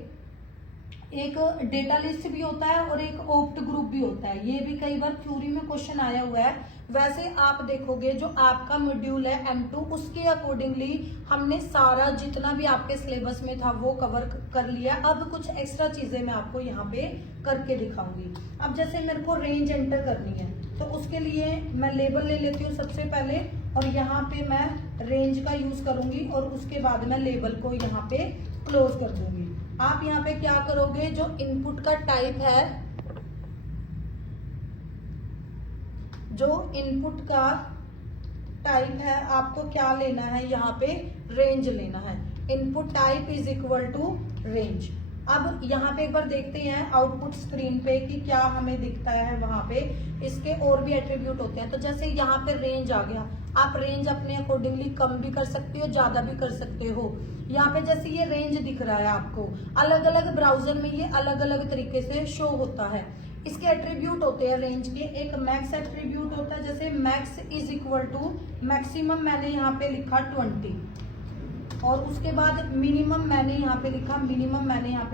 एक डेटा लिस्ट भी होता है और एक ओप्ट ग्रुप भी होता है। ये भी कई बार थ्योरी में क्वेश्चन आया हुआ है। वैसे आप देखोगे जो आपका मॉड्यूल है M2, उसके अकॉर्डिंगली हमने सारा जितना भी आपके सिलेबस में था वो कवर कर लिया। अब कुछ एक्स्ट्रा चीजें मैं आपको यहाँ पे करके दिखाऊंगी। अब जैसे मेरे को रेंज एंटर करनी है तो उसके लिए मैं लेबल ले लेती हूँ सबसे पहले और यहाँ पे मैं रेंज का यूज करूंगी और उसके बाद मैं लेबल को यहाँ पे क्लोज कर दूंगी। आप यहाँ पे क्या करोगे, जो इनपुट का टाइप है, जो इनपुट का टाइप है आपको क्या लेना है, यहाँ पे रेंज लेना है। Input type is equal to range. अब यहाँ पे एक बार देखते हैं आउटपुट स्क्रीन पे कि क्या हमें दिखता है। वहां पे इसके और भी एट्रीब्यूट होते हैं। तो जैसे यहाँ पे रेंज आ गया, आप रेंज अपने अकॉर्डिंगली कम भी कर सकते हो, ज्यादा भी कर सकते हो। यहाँ पे जैसे ये रेंज दिख रहा है आपको, अलग अलग ब्राउजर में ये अलग अलग तरीके से शो होता है। इसके एट्रीब्यूट होते हैं रेंज के। एक मैक्स एट्रीब्यूट होता है, जैसे max is equal to maximum मैंने यहाँ पे लिखा 20 और उसके बाद मिनिमम मैंने यहाँ पे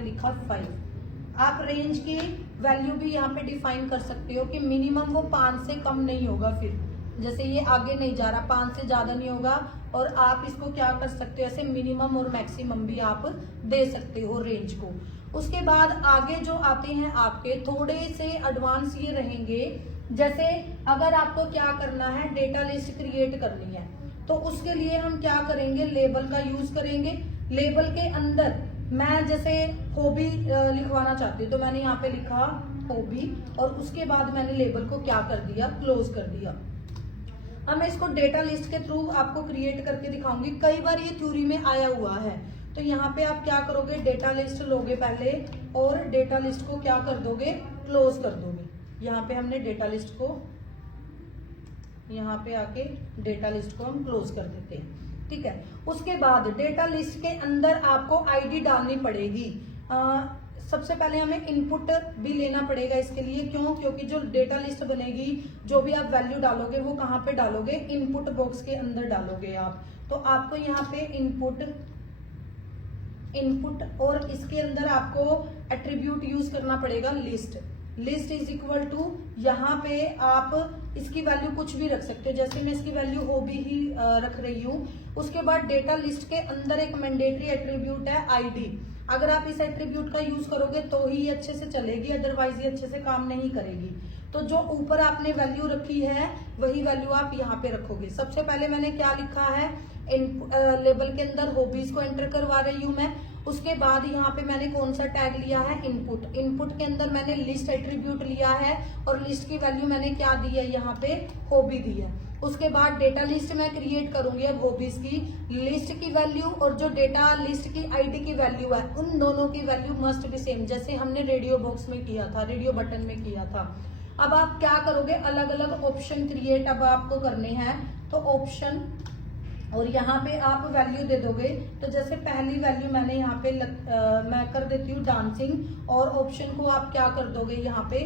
लिखा 5। आप रेंज की वैल्यू भी यहाँ पे डिफाइन कर सकते हो कि मिनिमम वो 5 से कम नहीं होगा। फिर जैसे ये आगे नहीं जा रहा, 5 से ज्यादा नहीं होगा। और आप इसको क्या कर सकते हो, ऐसे मिनिमम और मैक्सिमम भी आप दे सकते हो रेंज को। उसके बाद आगे जो आते हैं आपके थोड़े से एडवांस ये रहेंगे। जैसे अगर आपको क्या करना है, डेटा लिस्ट क्रिएट करनी है, तो उसके लिए हम क्या करेंगे, लेबल का यूज करेंगे। लेबल के अंदर मैं जैसे हॉबी लिखवाना चाहती हूँ तो मैंने यहाँ पे लिखा हॉबी और उसके बाद मैंने लेबल को क्या कर दिया, क्लोज कर दिया। अब मैं इसको डेटा लिस्ट के थ्रू आपको क्रिएट करके दिखाऊंगी। कई बार ये थ्योरी में आया हुआ है। तो यहाँ पे आप क्या करोगे, डेटा लिस्ट लोगे पहले और डेटा लिस्ट को क्या कर दोगे, क्लोज कर दोगे। यहाँ पे हमने डेटा लिस्ट को, यहाँ पे आके डेटा लिस्ट को हम क्लोज कर देते हैं, ठीक है। उसके बाद डेटा लिस्ट के अंदर आपको आईडी डालनी पड़ेगी। सबसे पहले हमें इनपुट भी लेना पड़ेगा इसके लिए। क्यों? क्योंकि जो डेटा लिस्ट बनेगी, जो भी आप वैल्यू डालोगे वो कहाँ पे डालोगे, इनपुट बॉक्स के अंदर डालोगे आप। तो आपको यहाँ पे इनपुट और इसके अंदर आपको एट्रीब्यूट यूज करना पड़ेगा लिस्ट इज इक्वल टू, यहाँ पे आप इसकी वैल्यू कुछ भी रख सकते हो। जैसे मैं इसकी वैल्यू हॉबी ही रख रही हूँ। उसके बाद डेटा लिस्ट के अंदर एक मैंडेटरी एट्रीब्यूट है आईडी। अगर आप इस एट्रीब्यूट का यूज करोगे तो ही अच्छे से चलेगी, अदरवाइज ये अच्छे से काम नहीं करेगी। तो जो ऊपर आपने वैल्यू रखी है वही वैल्यू आप यहाँ पे रखोगे। सबसे पहले मैंने क्या लिखा है, लेबल के अंदर हॉबीज को एंटर करवा रही हूँ मैं उसके बाद यहाँ पे मैंने कौन सा टैग लिया है, इनपुट। इनपुट के अंदर मैंने लिस्ट एट्रीब्यूट लिया है और लिस्ट की वैल्यू मैंने क्या दी है, यहाँ पे हॉबी दी है। उसके बाद डेटा लिस्ट मैं क्रिएट करूंगी अब हॉबीज की। लिस्ट की वैल्यू और जो डेटा लिस्ट की आईडी की वैल्यू है, उन दोनों की वैल्यू मस्ट बी सेम, जैसे हमने रेडियो बॉक्स में किया था, रेडियो बटन में किया था। अब आप क्या करोगे, अलग अलग ऑप्शन क्रिएट अब आपको करने हैं। तो ऑप्शन और यहाँ पे आप वैल्यू दे दोगे। तो जैसे पहली वैल्यू मैंने यहाँ पे मैं कर देती हूँ डांसिंग, और ऑप्शन को आप क्या कर दोगे यहाँ पे,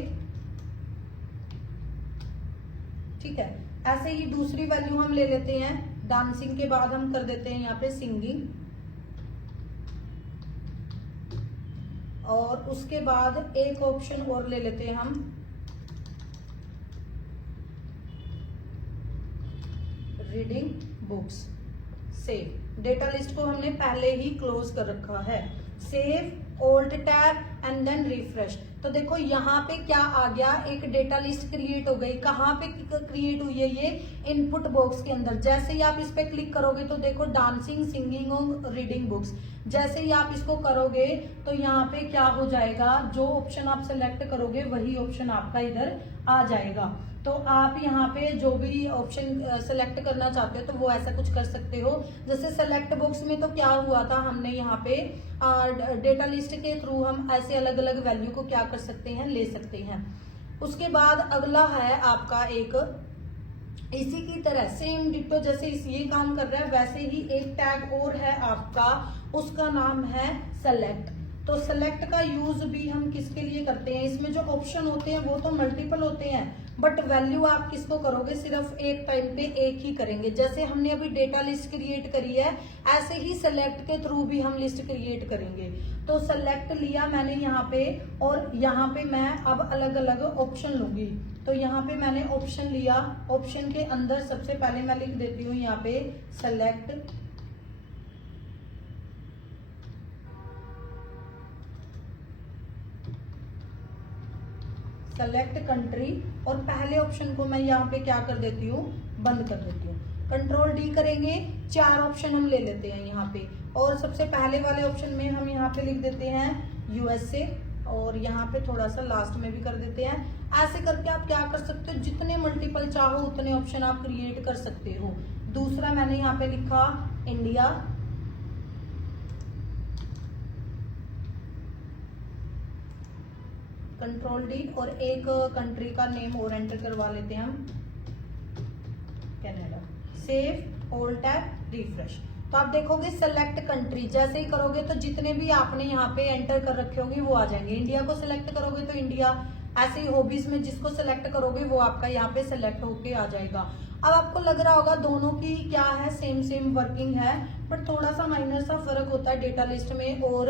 ठीक है। ऐसे ही दूसरी वैल्यू हम ले लेते हैं, डांसिंग के बाद हम कर देते हैं यहाँ पे सिंगिंग, और उसके बाद एक ऑप्शन और ले लेते हैं हम reading books. Save, data list को हमने पहले ही क्लोज कर रखा है। Save, alt tab and then refresh. तो देखो यहाँ पे क्या आ गया, एक डेटा लिस्ट क्रिएट हो गई। कहाँ पे क्रिएट हुई है ये, इनपुट बॉक्स के अंदर। जैसे ही आप इस पे क्लिक करोगे तो देखो डांसिंग, सिंगिंग और रीडिंग बुक्स। जैसे ही आप इसको करोगे तो यहाँ पे क्या हो जाएगा, जो ऑप्शन आप सेलेक्ट करोगे वही ऑप्शन आपका इधर आ जाएगा। तो आप यहाँ पे जो भी ऑप्शन सेलेक्ट करना चाहते हो तो वो ऐसा कुछ कर सकते हो। जैसे सेलेक्ट बॉक्स में तो क्या हुआ था, हमने यहाँ पे डेटा लिस्ट के थ्रू हम ऐसे अलग अलग वैल्यू को क्या कर सकते हैं, ले सकते हैं। उसके बाद अगला है आपका एक इसी की तरह सेम डिटो, जैसे ये काम कर रहा है वैसे ही एक टैग और है आपका, उसका नाम है सेलेक्ट। तो सेलेक्ट का यूज भी हम किसके लिए करते हैं, इसमें जो ऑप्शन होते हैं वो तो मल्टीपल होते हैं, बट वैल्यू आप किसको करोगे, सिर्फ एक टाइम पे एक ही करेंगे। जैसे हमने अभी डेटा लिस्ट क्रिएट करी है, ऐसे ही सेलेक्ट के थ्रू भी हम लिस्ट क्रिएट करेंगे। तो सेलेक्ट लिया मैंने यहाँ पे, और यहाँ पे मैं अब अलग अलग ऑप्शन लूंगी। तो यहाँ पे मैंने ऑप्शन लिया, ऑप्शन के अंदर सबसे पहले मैं लिख देती हूँ यहाँ पे सेलेक्ट कंट्री, और पहले ऑप्शन को मैं यहाँ पे क्या कर देती हूँ, बंद कर देती हूँ। कंट्रोल डी करेंगे, 4 ऑप्शन हम ले लेते हैं यहाँ पे, और सबसे पहले वाले ऑप्शन में हम यहाँ पे लिख देते हैं यूएसए, और यहाँ पे थोड़ा सा लास्ट में भी कर देते हैं। ऐसे करके आप क्या कर सकते हो, जितने मल्टीपल चाहो उतने ऑप्शन आप क्रिएट कर सकते हो। दूसरा मैंने यहाँ पे लिखा इंडिया, कंट्रोल डी, और एक कंट्री का नेम और एंटर करवा लेते हैं हम, Canada. Save, all tab, refresh. तो आप देखोगे सेलेक्ट कंट्री जैसे ही करोगे तो जितने भी आपने यहाँ पे एंटर कर रखे होंगे वो आ जाएंगे। इंडिया को सिलेक्ट करोगे तो इंडिया, ऐसे ही हॉबीज में जिसको सिलेक्ट करोगे वो आपका यहाँ पे सिलेक्ट होके आ जाएगा। अब आपको लग रहा होगा दोनों की क्या है, सेम वर्किंग है, बट थोड़ा सा माइनर सा फर्क होता है डेटा लिस्ट में और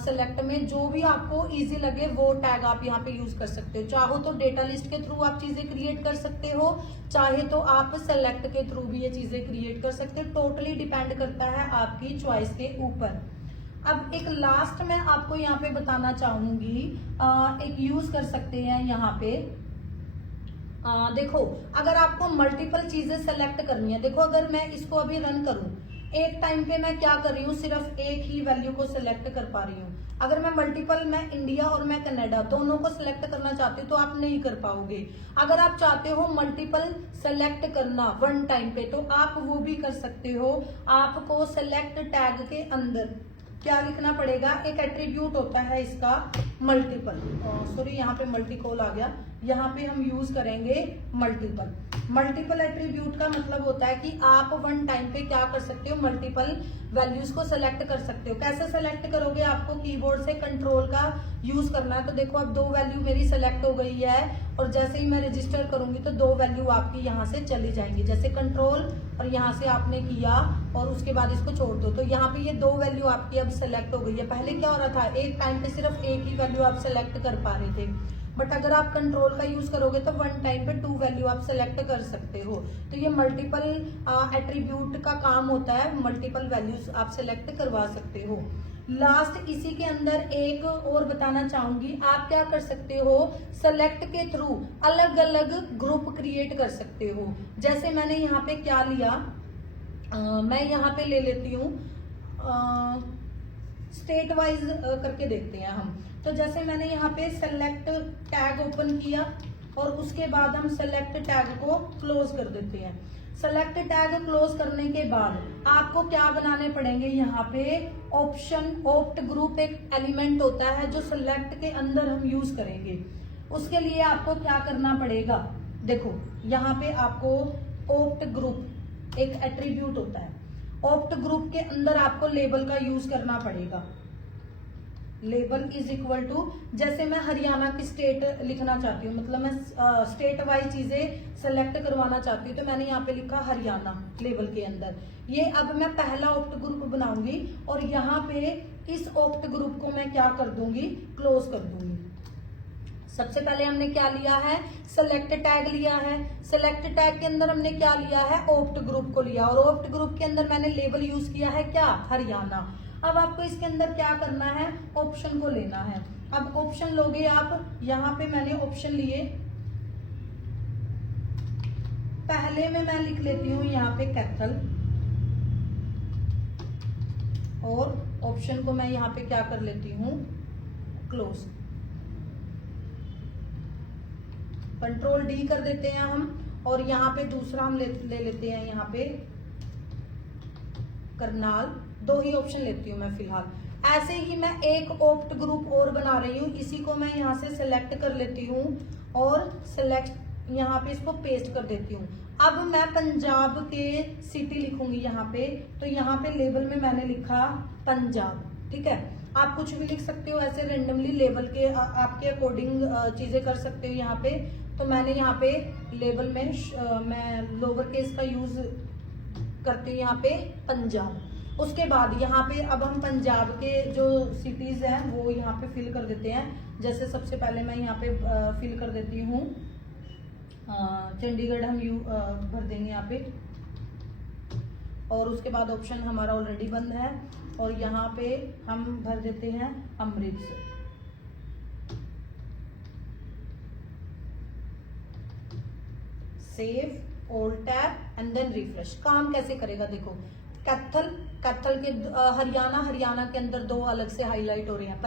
सेलेक्ट में। जो भी आपको इजी लगे वो टैग आप यहाँ पे यूज कर सकते हो। चाहो तो डेटा लिस्ट के थ्रू आप चीजें क्रिएट कर सकते हो, चाहे तो आप सेलेक्ट के थ्रू भी ये चीजें क्रिएट कर सकते हो। टोटली डिपेंड करता है आपकी चॉइस के ऊपर। अब एक लास्ट में आपको यहाँ पे बताना चाहूंगी, एक यूज कर सकते हैं यहाँ पे। देखो अगर आपको मल्टीपल चीजें सेलेक्ट करनी है, देखो अगर मैं इसको अभी रन करूं, एक टाइम पे मैं क्या कर रही हूँ, सिर्फ एक ही वैल्यू को सिलेक्ट कर पा रही हूँ। अगर मैं मल्टीपल, मैं इंडिया और मैं कनाडा दोनों को सिलेक्ट करना चाहती हूँ तो आप नहीं कर पाओगे। अगर आप चाहते हो मल्टीपल सेलेक्ट करना वन टाइम पे तो आप वो भी कर सकते हो। आपको सेलेक्ट टैग के अंदर क्या लिखना पड़ेगा, एक एट्रीब्यूट होता है इसका मल्टीपल, सॉरी यहाँ पे मल्टी कॉल आ गया, यहाँ पे हम यूज करेंगे मल्टीपल। मल्टीपल एट्रीब्यूट का मतलब होता है कि आप वन टाइम पे क्या कर सकते हो, मल्टीपल वैल्यूज को सेलेक्ट कर सकते हो। कैसे सेलेक्ट करोगे, आपको कीबोर्ड से कंट्रोल का यूज करना है। तो देखो अब 2 वैल्यू मेरी सेलेक्ट हो गई है, और जैसे ही मैं रजिस्टर करूंगी तो 2 वैल्यू आपकी यहाँ से चली जाएंगी। जैसे कंट्रोल और यहाँ से आपने किया और उसके बाद इसको छोड़ दो, तो यहाँ पे ये 2 वैल्यू आपकी अब सेलेक्ट हो गई है। पहले क्या हो रहा था, एक टाइम पे सिर्फ एक ही वैल्यू आप सेलेक्ट कर पा रहे थे, बट अगर आप कंट्रोल का यूज करोगे तो वन टाइम पे 2 वैल्यू आप सेलेक्ट कर सकते हो। तो ये मल्टीपल एट्रीब्यूट का काम होता है, मल्टीपल वैल्यूज आप सेलेक्ट करवा सकते हो। लास्ट इसी के अंदर एक और बताना चाहूंगी, आप क्या कर सकते हो, सेलेक्ट के थ्रू अलग अलग ग्रुप क्रिएट कर सकते हो। जैसे मैंने यहाँ पे क्या लिया, मैं यहाँ पे ले लेती हूँ स्टेट वाइज करके देखते हैं हम। तो जैसे मैंने यहाँ पे सेलेक्ट टैग ओपन किया और उसके बाद हम सेलेक्ट टैग को क्लोज कर देते हैं। सेलेक्ट टैग क्लोज करने के बाद आपको क्या बनाने पड़ेंगे, यहाँ पे ऑप्शन ऑप्ट ग्रुप एक एलिमेंट होता है जो सेलेक्ट के अंदर हम यूज करेंगे। उसके लिए आपको क्या करना पड़ेगा, देखो यहाँ पे आपको ऑप्ट ग्रुप एक एट्रीब्यूट होता है। ऑप्ट ग्रुप के अंदर आपको लेबल का यूज करना पड़ेगा। लेबल इज इक्वल टू, जैसे मैं हरियाणा की स्टेट लिखना चाहती हूँ, मतलब मैं स्टेट वाइज चीजें सेलेक्ट करवाना चाहती हूँ, तो मैंने यहाँ पे लिखा हरियाणा लेबल के अंदर। ये अब मैं पहला ऑप्ट ग्रुप बनाऊंगी और यहाँ पे इस ऑप्ट ग्रुप को मैं क्या कर दूंगी, क्लोज कर दूंगी। सबसे पहले हमने क्या लिया है, सेलेक्ट टैग लिया है। सेलेक्ट टैग के अंदर हमने क्या लिया है, ऑप्ट ग्रुप को लिया और ऑप्ट ग्रुप के अंदर मैंने लेबल यूज किया है क्या, हरियाणा। अब आपको इसके अंदर क्या करना है, ऑप्शन को लेना है। अब ऑप्शन लोगे आप, यहाँ पे मैंने ऑप्शन लिए, पहले में मैं लिख लेती हूँ यहाँ पे कैथल और ऑप्शन को मैं यहाँ पे क्या कर लेती हूँ, क्लोज। कंट्रोल डी कर देते हैं हम और यहाँ पे दूसरा हम ले लेते हैं, यहाँ पे करनाल। दो ही ऑप्शन लेती हूँ मैं फिलहाल। ऐसे ही मैं एक ऑप्ट ग्रुप और बना रही हूँ, इसी को मैं यहाँ से सिलेक्ट कर लेती हूँ और सिलेक्ट यहाँ पे इसको पेस्ट कर देती हूँ। अब मैं पंजाब के सिटी लिखूंगी यहाँ पे, तो यहाँ पे लेबल में मैंने लिखा पंजाब, ठीक है। आप कुछ भी लिख सकते हो ऐसे रेंडमली, लेबल के आपके अकॉर्डिंग चीजें कर सकते हो यहाँ पे। तो मैंने यहाँ पे लेबल में मैं लोअर केस का यूज करती हूँ यहाँ पे पंजाब। उसके बाद यहाँ पे अब हम पंजाब के जो सिटीज हैं वो यहाँ पे फिल कर देते हैं। जैसे सबसे पहले मैं यहाँ पे फिल कर देती हूँ चंडीगढ़, हम भर देंगे यहाँ पे। और उसके बाद ऑप्शन हमारा ऑलरेडी बंद है और यहाँ पे हम भर देते हैं Amritsar. Save all tab and then refresh. काम कैसे करेगा देखो, कैथल के हरियाणा के अंदर दो अलग से हाईलाइट हो रहे हैं,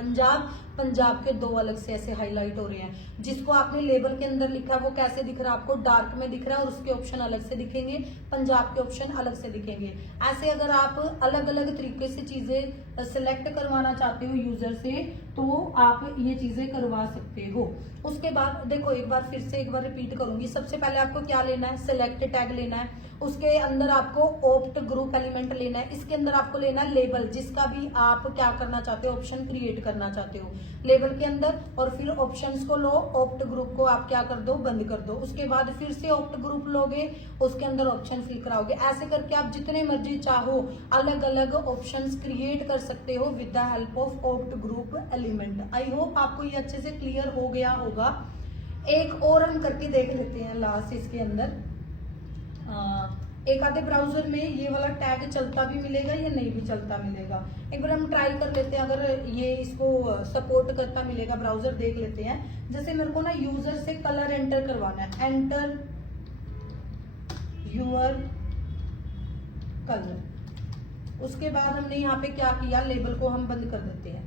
पंजाब के दो अलग से ऐसे हाईलाइट हो रहे हैं। जिसको आपने लेबल के अंदर लिखा है वो कैसे दिख रहा है आपको, डार्क में दिख रहा है और उसके ऑप्शन अलग से दिखेंगे, पंजाब के ऑप्शन अलग से दिखेंगे। ऐसे अगर आप अलग अलग तरीके से चीजें सिलेक्ट करवाना चाहते हो यूजर से तो आप ये चीजें करवा सकते हो। उसके बाद देखो एक बार फिर से एक बार रिपीट करूंगी। सबसे पहले आपको क्या लेना है, सिलेक्ट टैग लेना है, उसके अंदर आपको ऑप्ट ग्रुप एलिमेंट लेना है, इसके अंदर आपको लेना है लेबल, जिसका भी आप क्या करना चाहते हो, ऑप्शन क्रिएट करना चाहते हो लेबल के अंदर। और फिर ऑप्शंस को लो, ऑप्ट ग्रुप को आप क्या कर दो, बंद कर दो। उसके बाद फिर से ऑप्ट ग्रुप लोगे, उसके अंदर ऑप्शन फिल कराओगे। ऐसे करके आप जितने मर्जी चाहो अलग अलग ऑप्शंस क्रिएट कर सकते हो with the help of opt group element. I hope आपको ये अच्छे से क्लियर हो गया होगा। एक और हम करके देख लेते हैं लास्ट इसके अंदर। एक आधे ब्राउजर में ये वाला टैग चलता भी मिलेगा या नहीं भी चलता मिलेगा, एक बार हम ट्राई कर लेते हैं। अगर ये इसको सपोर्ट करता मिलेगा ब्राउजर, देख लेते हैं। जैसे मेरे को ना यूजर से कलर एंटर करवाना है, एंटर यूर कलर। उसके बाद हमने यहाँ पे क्या किया, लेबल को हम बंद कर देते हैं,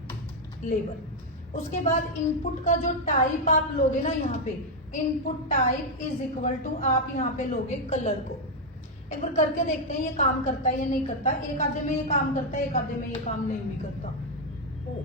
लेबल। उसके बाद इनपुट का जो टाइप आप लोगे ना, यहाँ पे input type is equal to आप यहाँ पे लोगे कलर को। एक बार करके देखते हैं ये काम करता है या नहीं करता। एक आधे में ये काम करता है, एक आधे में ये काम नहीं भी करता।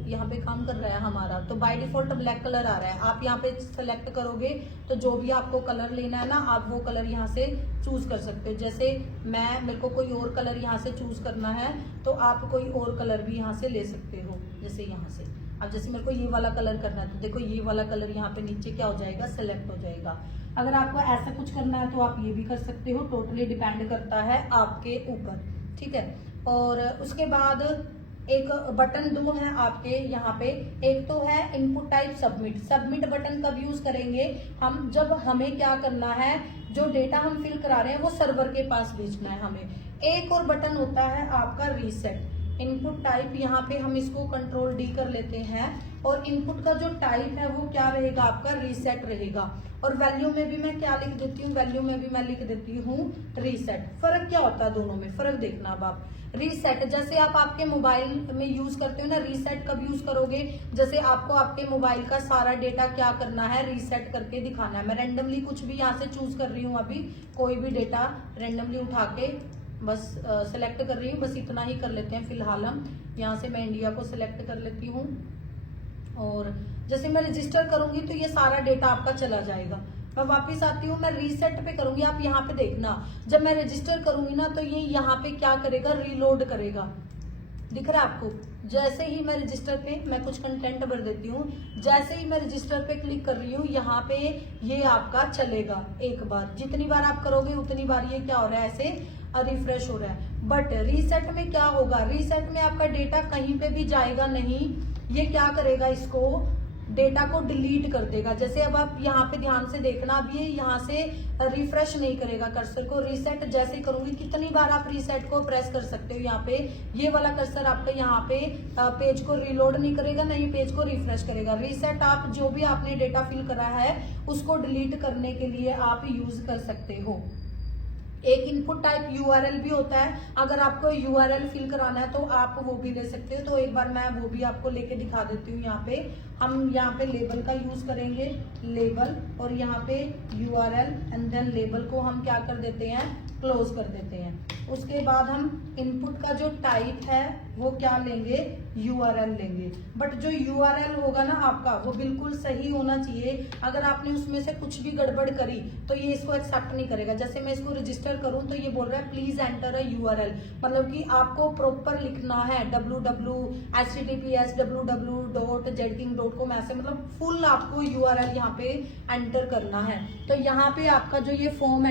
यहाँ पे काम कर रहा है हमारा, तो बाय डिफॉल्ट ब्लैक कलर आ रहा है। आप यहाँ पे सेलेक्ट करोगे तो जो भी आपको कलर लेना है ना, आप वो कलर यहाँ से चूज कर सकते हो। जैसे मेरे को कोई और कलर यहाँ से चूज करना है तो आप कोई और कलर भी यहाँ से ले सकते हो। जैसे यहाँ से अब जैसे मेरे को ये वाला कलर करना है तो देखो ये वाला कलर यहाँ पे नीचे क्या हो जाएगा, सेलेक्ट हो जाएगा। अगर आपको ऐसा कुछ करना है तो आप ये भी कर सकते हो, टोटली डिपेंड करता है आपके ऊपर, ठीक है। और उसके बाद एक बटन दो है आपके यहाँ पे, एक तो है input type submit. Submit button कब यूज करेंगे हम, जब हमें क्या करना है, जो डेटा हम फिल करा रहे हैं वो सर्वर के पास भेजना है हमें। एक और बटन होता है आपका रीसेट। इनपुट टाइप यहाँ पे हम इसको कंट्रोल डी कर लेते हैं और इनपुट का जो टाइप है वो क्या रहेगा आपका, रीसेट रहेगा। और वैल्यू में भी मैं क्या लिख देती हूँ, वैल्यू में भी मैं लिख देती हूँ रीसेट। फर्क क्या होता है दोनों में, फर्क देखना अब आप। रीसेट, जैसे आप आपके मोबाइल में यूज करते हो ना, रीसेट कब यूज करोगे, जैसे आपको आपके मोबाइल का सारा डेटा क्या करना है, रीसेट करके दिखाना है। मैं रेंडमली कुछ भी यहाँ से चूज कर रही हूँ, अभी कोई भी डेटा रेंडमली उठा के बस सेलेक्ट कर रही हूँ। बस इतना ही कर लेते हैं फिलहाल हम। यहाँ से मैं इंडिया को सिलेक्ट कर लेती हूँ और जैसे मैं रजिस्टर करूंगी तो ये सारा डेटा आपका चला जाएगा। मैं वापस आती हूँ, मैं रीसेट पे करूंगी। आप यहाँ पे देखना, जब मैं रजिस्टर करूंगी ना तो ये यहाँ पे क्या करेगा, रीलोड करेगा। दिख रहा है आपको? जैसे ही मैं रजिस्टर पे, मैं कुछ कंटेंट भर देती हूँ, जैसे ही मैं रजिस्टर पे क्लिक कर रही हूँ, यहाँ पे ये आपका चलेगा एक बार। जितनी बार आप करोगे उतनी बार ये क्या हो रहा है, ऐसे रिफ्रेश हो रहा है। बट रीसेट में क्या होगा, रीसेट में आपका डेटा कहीं पे भी जाएगा नहीं। ये क्या करेगा, इसको डेटा को डिलीट कर देगा। जैसे अब आप यहाँ पे ध्यान से देखना, अब ये यहाँ से रिफ्रेश नहीं करेगा कर्सर को। रीसेट जैसे करूंगी, कितनी बार आप रीसेट को प्रेस कर सकते हो। यहाँ पे ये वाला कर्सर आपका यहाँ पे पेज को रीलोड नहीं करेगा, नहीं पेज को रिफ्रेश करेगा। रीसेट आप जो भी आपने डेटा फिल करा है उसको डिलीट करने के लिए आप यूज कर सकते हो। एक इनपुट टाइप यूआरएल भी होता है, अगर आपको यूआरएल फिल कराना है तो आप वो भी ले सकते हो। तो एक बार मैं वो भी आपको लेके दिखा देती हूँ। यहाँ पे हम यहाँ पे लेबल का यूज करेंगे, लेबल, और यहाँ पे यूआरएल एंड देन लेबल को हम क्या कर देते हैं, क्लोज कर देते हैं। उसके बाद हम इनपुट का जो टाइप है वो क्या लेंगे, यूआरएल लेंगे। बट जो यूआरएल होगा ना आपका वो बिल्कुल सही होना चाहिए। अगर आपने उसमें से कुछ भी गड़बड़ करी तो ये इसको एक्सेप्ट नहीं करेगा। जैसे मैं इसको रजिस्टर करूं तो ये बोल रहा है प्लीज एंटर अ यूआरएल, मतलब कि आपको प्रॉपर लिखना है www.https://www.jedking.com, ऐसे मतलब फुल आपको यूआरएल यहाँ पे एंटर करना है। तो यहाँ पे आपका जो ये फॉर्म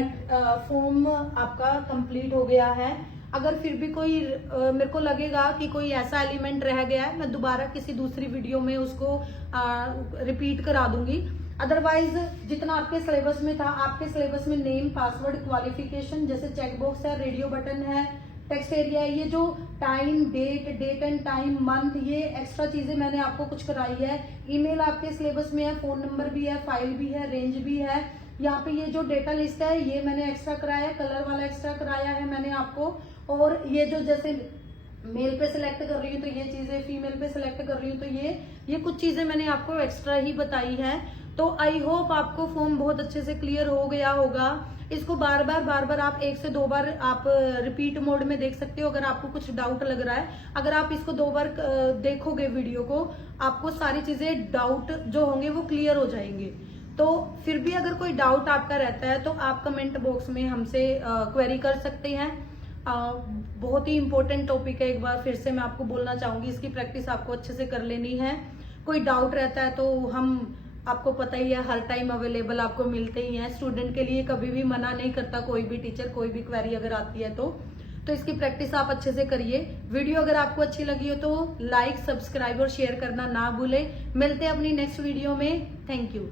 आपका कंप्लीट हो गया है। अगर फिर भी कोई मेरे को लगेगा कि कोई ऐसा एलिमेंट रह गया है, मैं दोबारा किसी दूसरी वीडियो में उसको रिपीट करा दूंगी। अदरवाइज जितना आपके सिलेबस में था, आपके सिलेबस में नेम, पासवर्ड, क्वालिफिकेशन, जैसे चेकबॉक्स है, रेडियो बटन है, टेक्स्ट एरिया है, ये जो time, date and time, month, ये एक्स्ट्रा चीजें मैंने आपको कुछ कराई है। ईमेल आपके सिलेबस में है, फोन नंबर भी है, फाइल भी है, रेंज भी है। यहाँ पे ये जो डेटा लिस्ट है ये मैंने एक्स्ट्रा कराया है, कलर वाला एक्स्ट्रा कराया है मैंने आपको। और ये जो जैसे मेल पे सिलेक्ट कर रही हूँ तो ये चीजें, फीमेल पे सिलेक्ट कर रही हूँ तो ये कुछ चीजें मैंने आपको एक्स्ट्रा ही बताई है। तो आई होप आपको फॉर्म बहुत अच्छे से क्लियर हो गया होगा। इसको बार बार आप 1 से 2 बार आप रिपीट मोड में देख सकते हो अगर आपको कुछ डाउट लग रहा है। अगर आप इसको 2 बार देखोगे वीडियो को, आपको सारी चीजें, डाउट जो होंगे वो क्लियर हो जाएंगे। तो फिर भी अगर कोई डाउट आपका रहता है तो आप कमेंट बॉक्स में हमसे क्वेरी कर सकते हैं। बहुत ही इंपॉर्टेंट टॉपिक है, एक बार फिर से मैं आपको बोलना चाहूंगी, इसकी प्रैक्टिस आपको अच्छे से कर लेनी है। कोई डाउट रहता है तो हम, आपको पता ही है, हर टाइम अवेलेबल आपको मिलते ही हैं। स्टूडेंट के लिए कभी भी मना नहीं करता कोई भी टीचर, कोई भी क्वेरी अगर आती है तो इसकी प्रैक्टिस आप अच्छे से करिए। वीडियो अगर आपको अच्छी लगी हो तो लाइक, सब्सक्राइब और शेयर करना ना भूले। मिलते हैं अपनी नेक्स्ट वीडियो में। Thank you.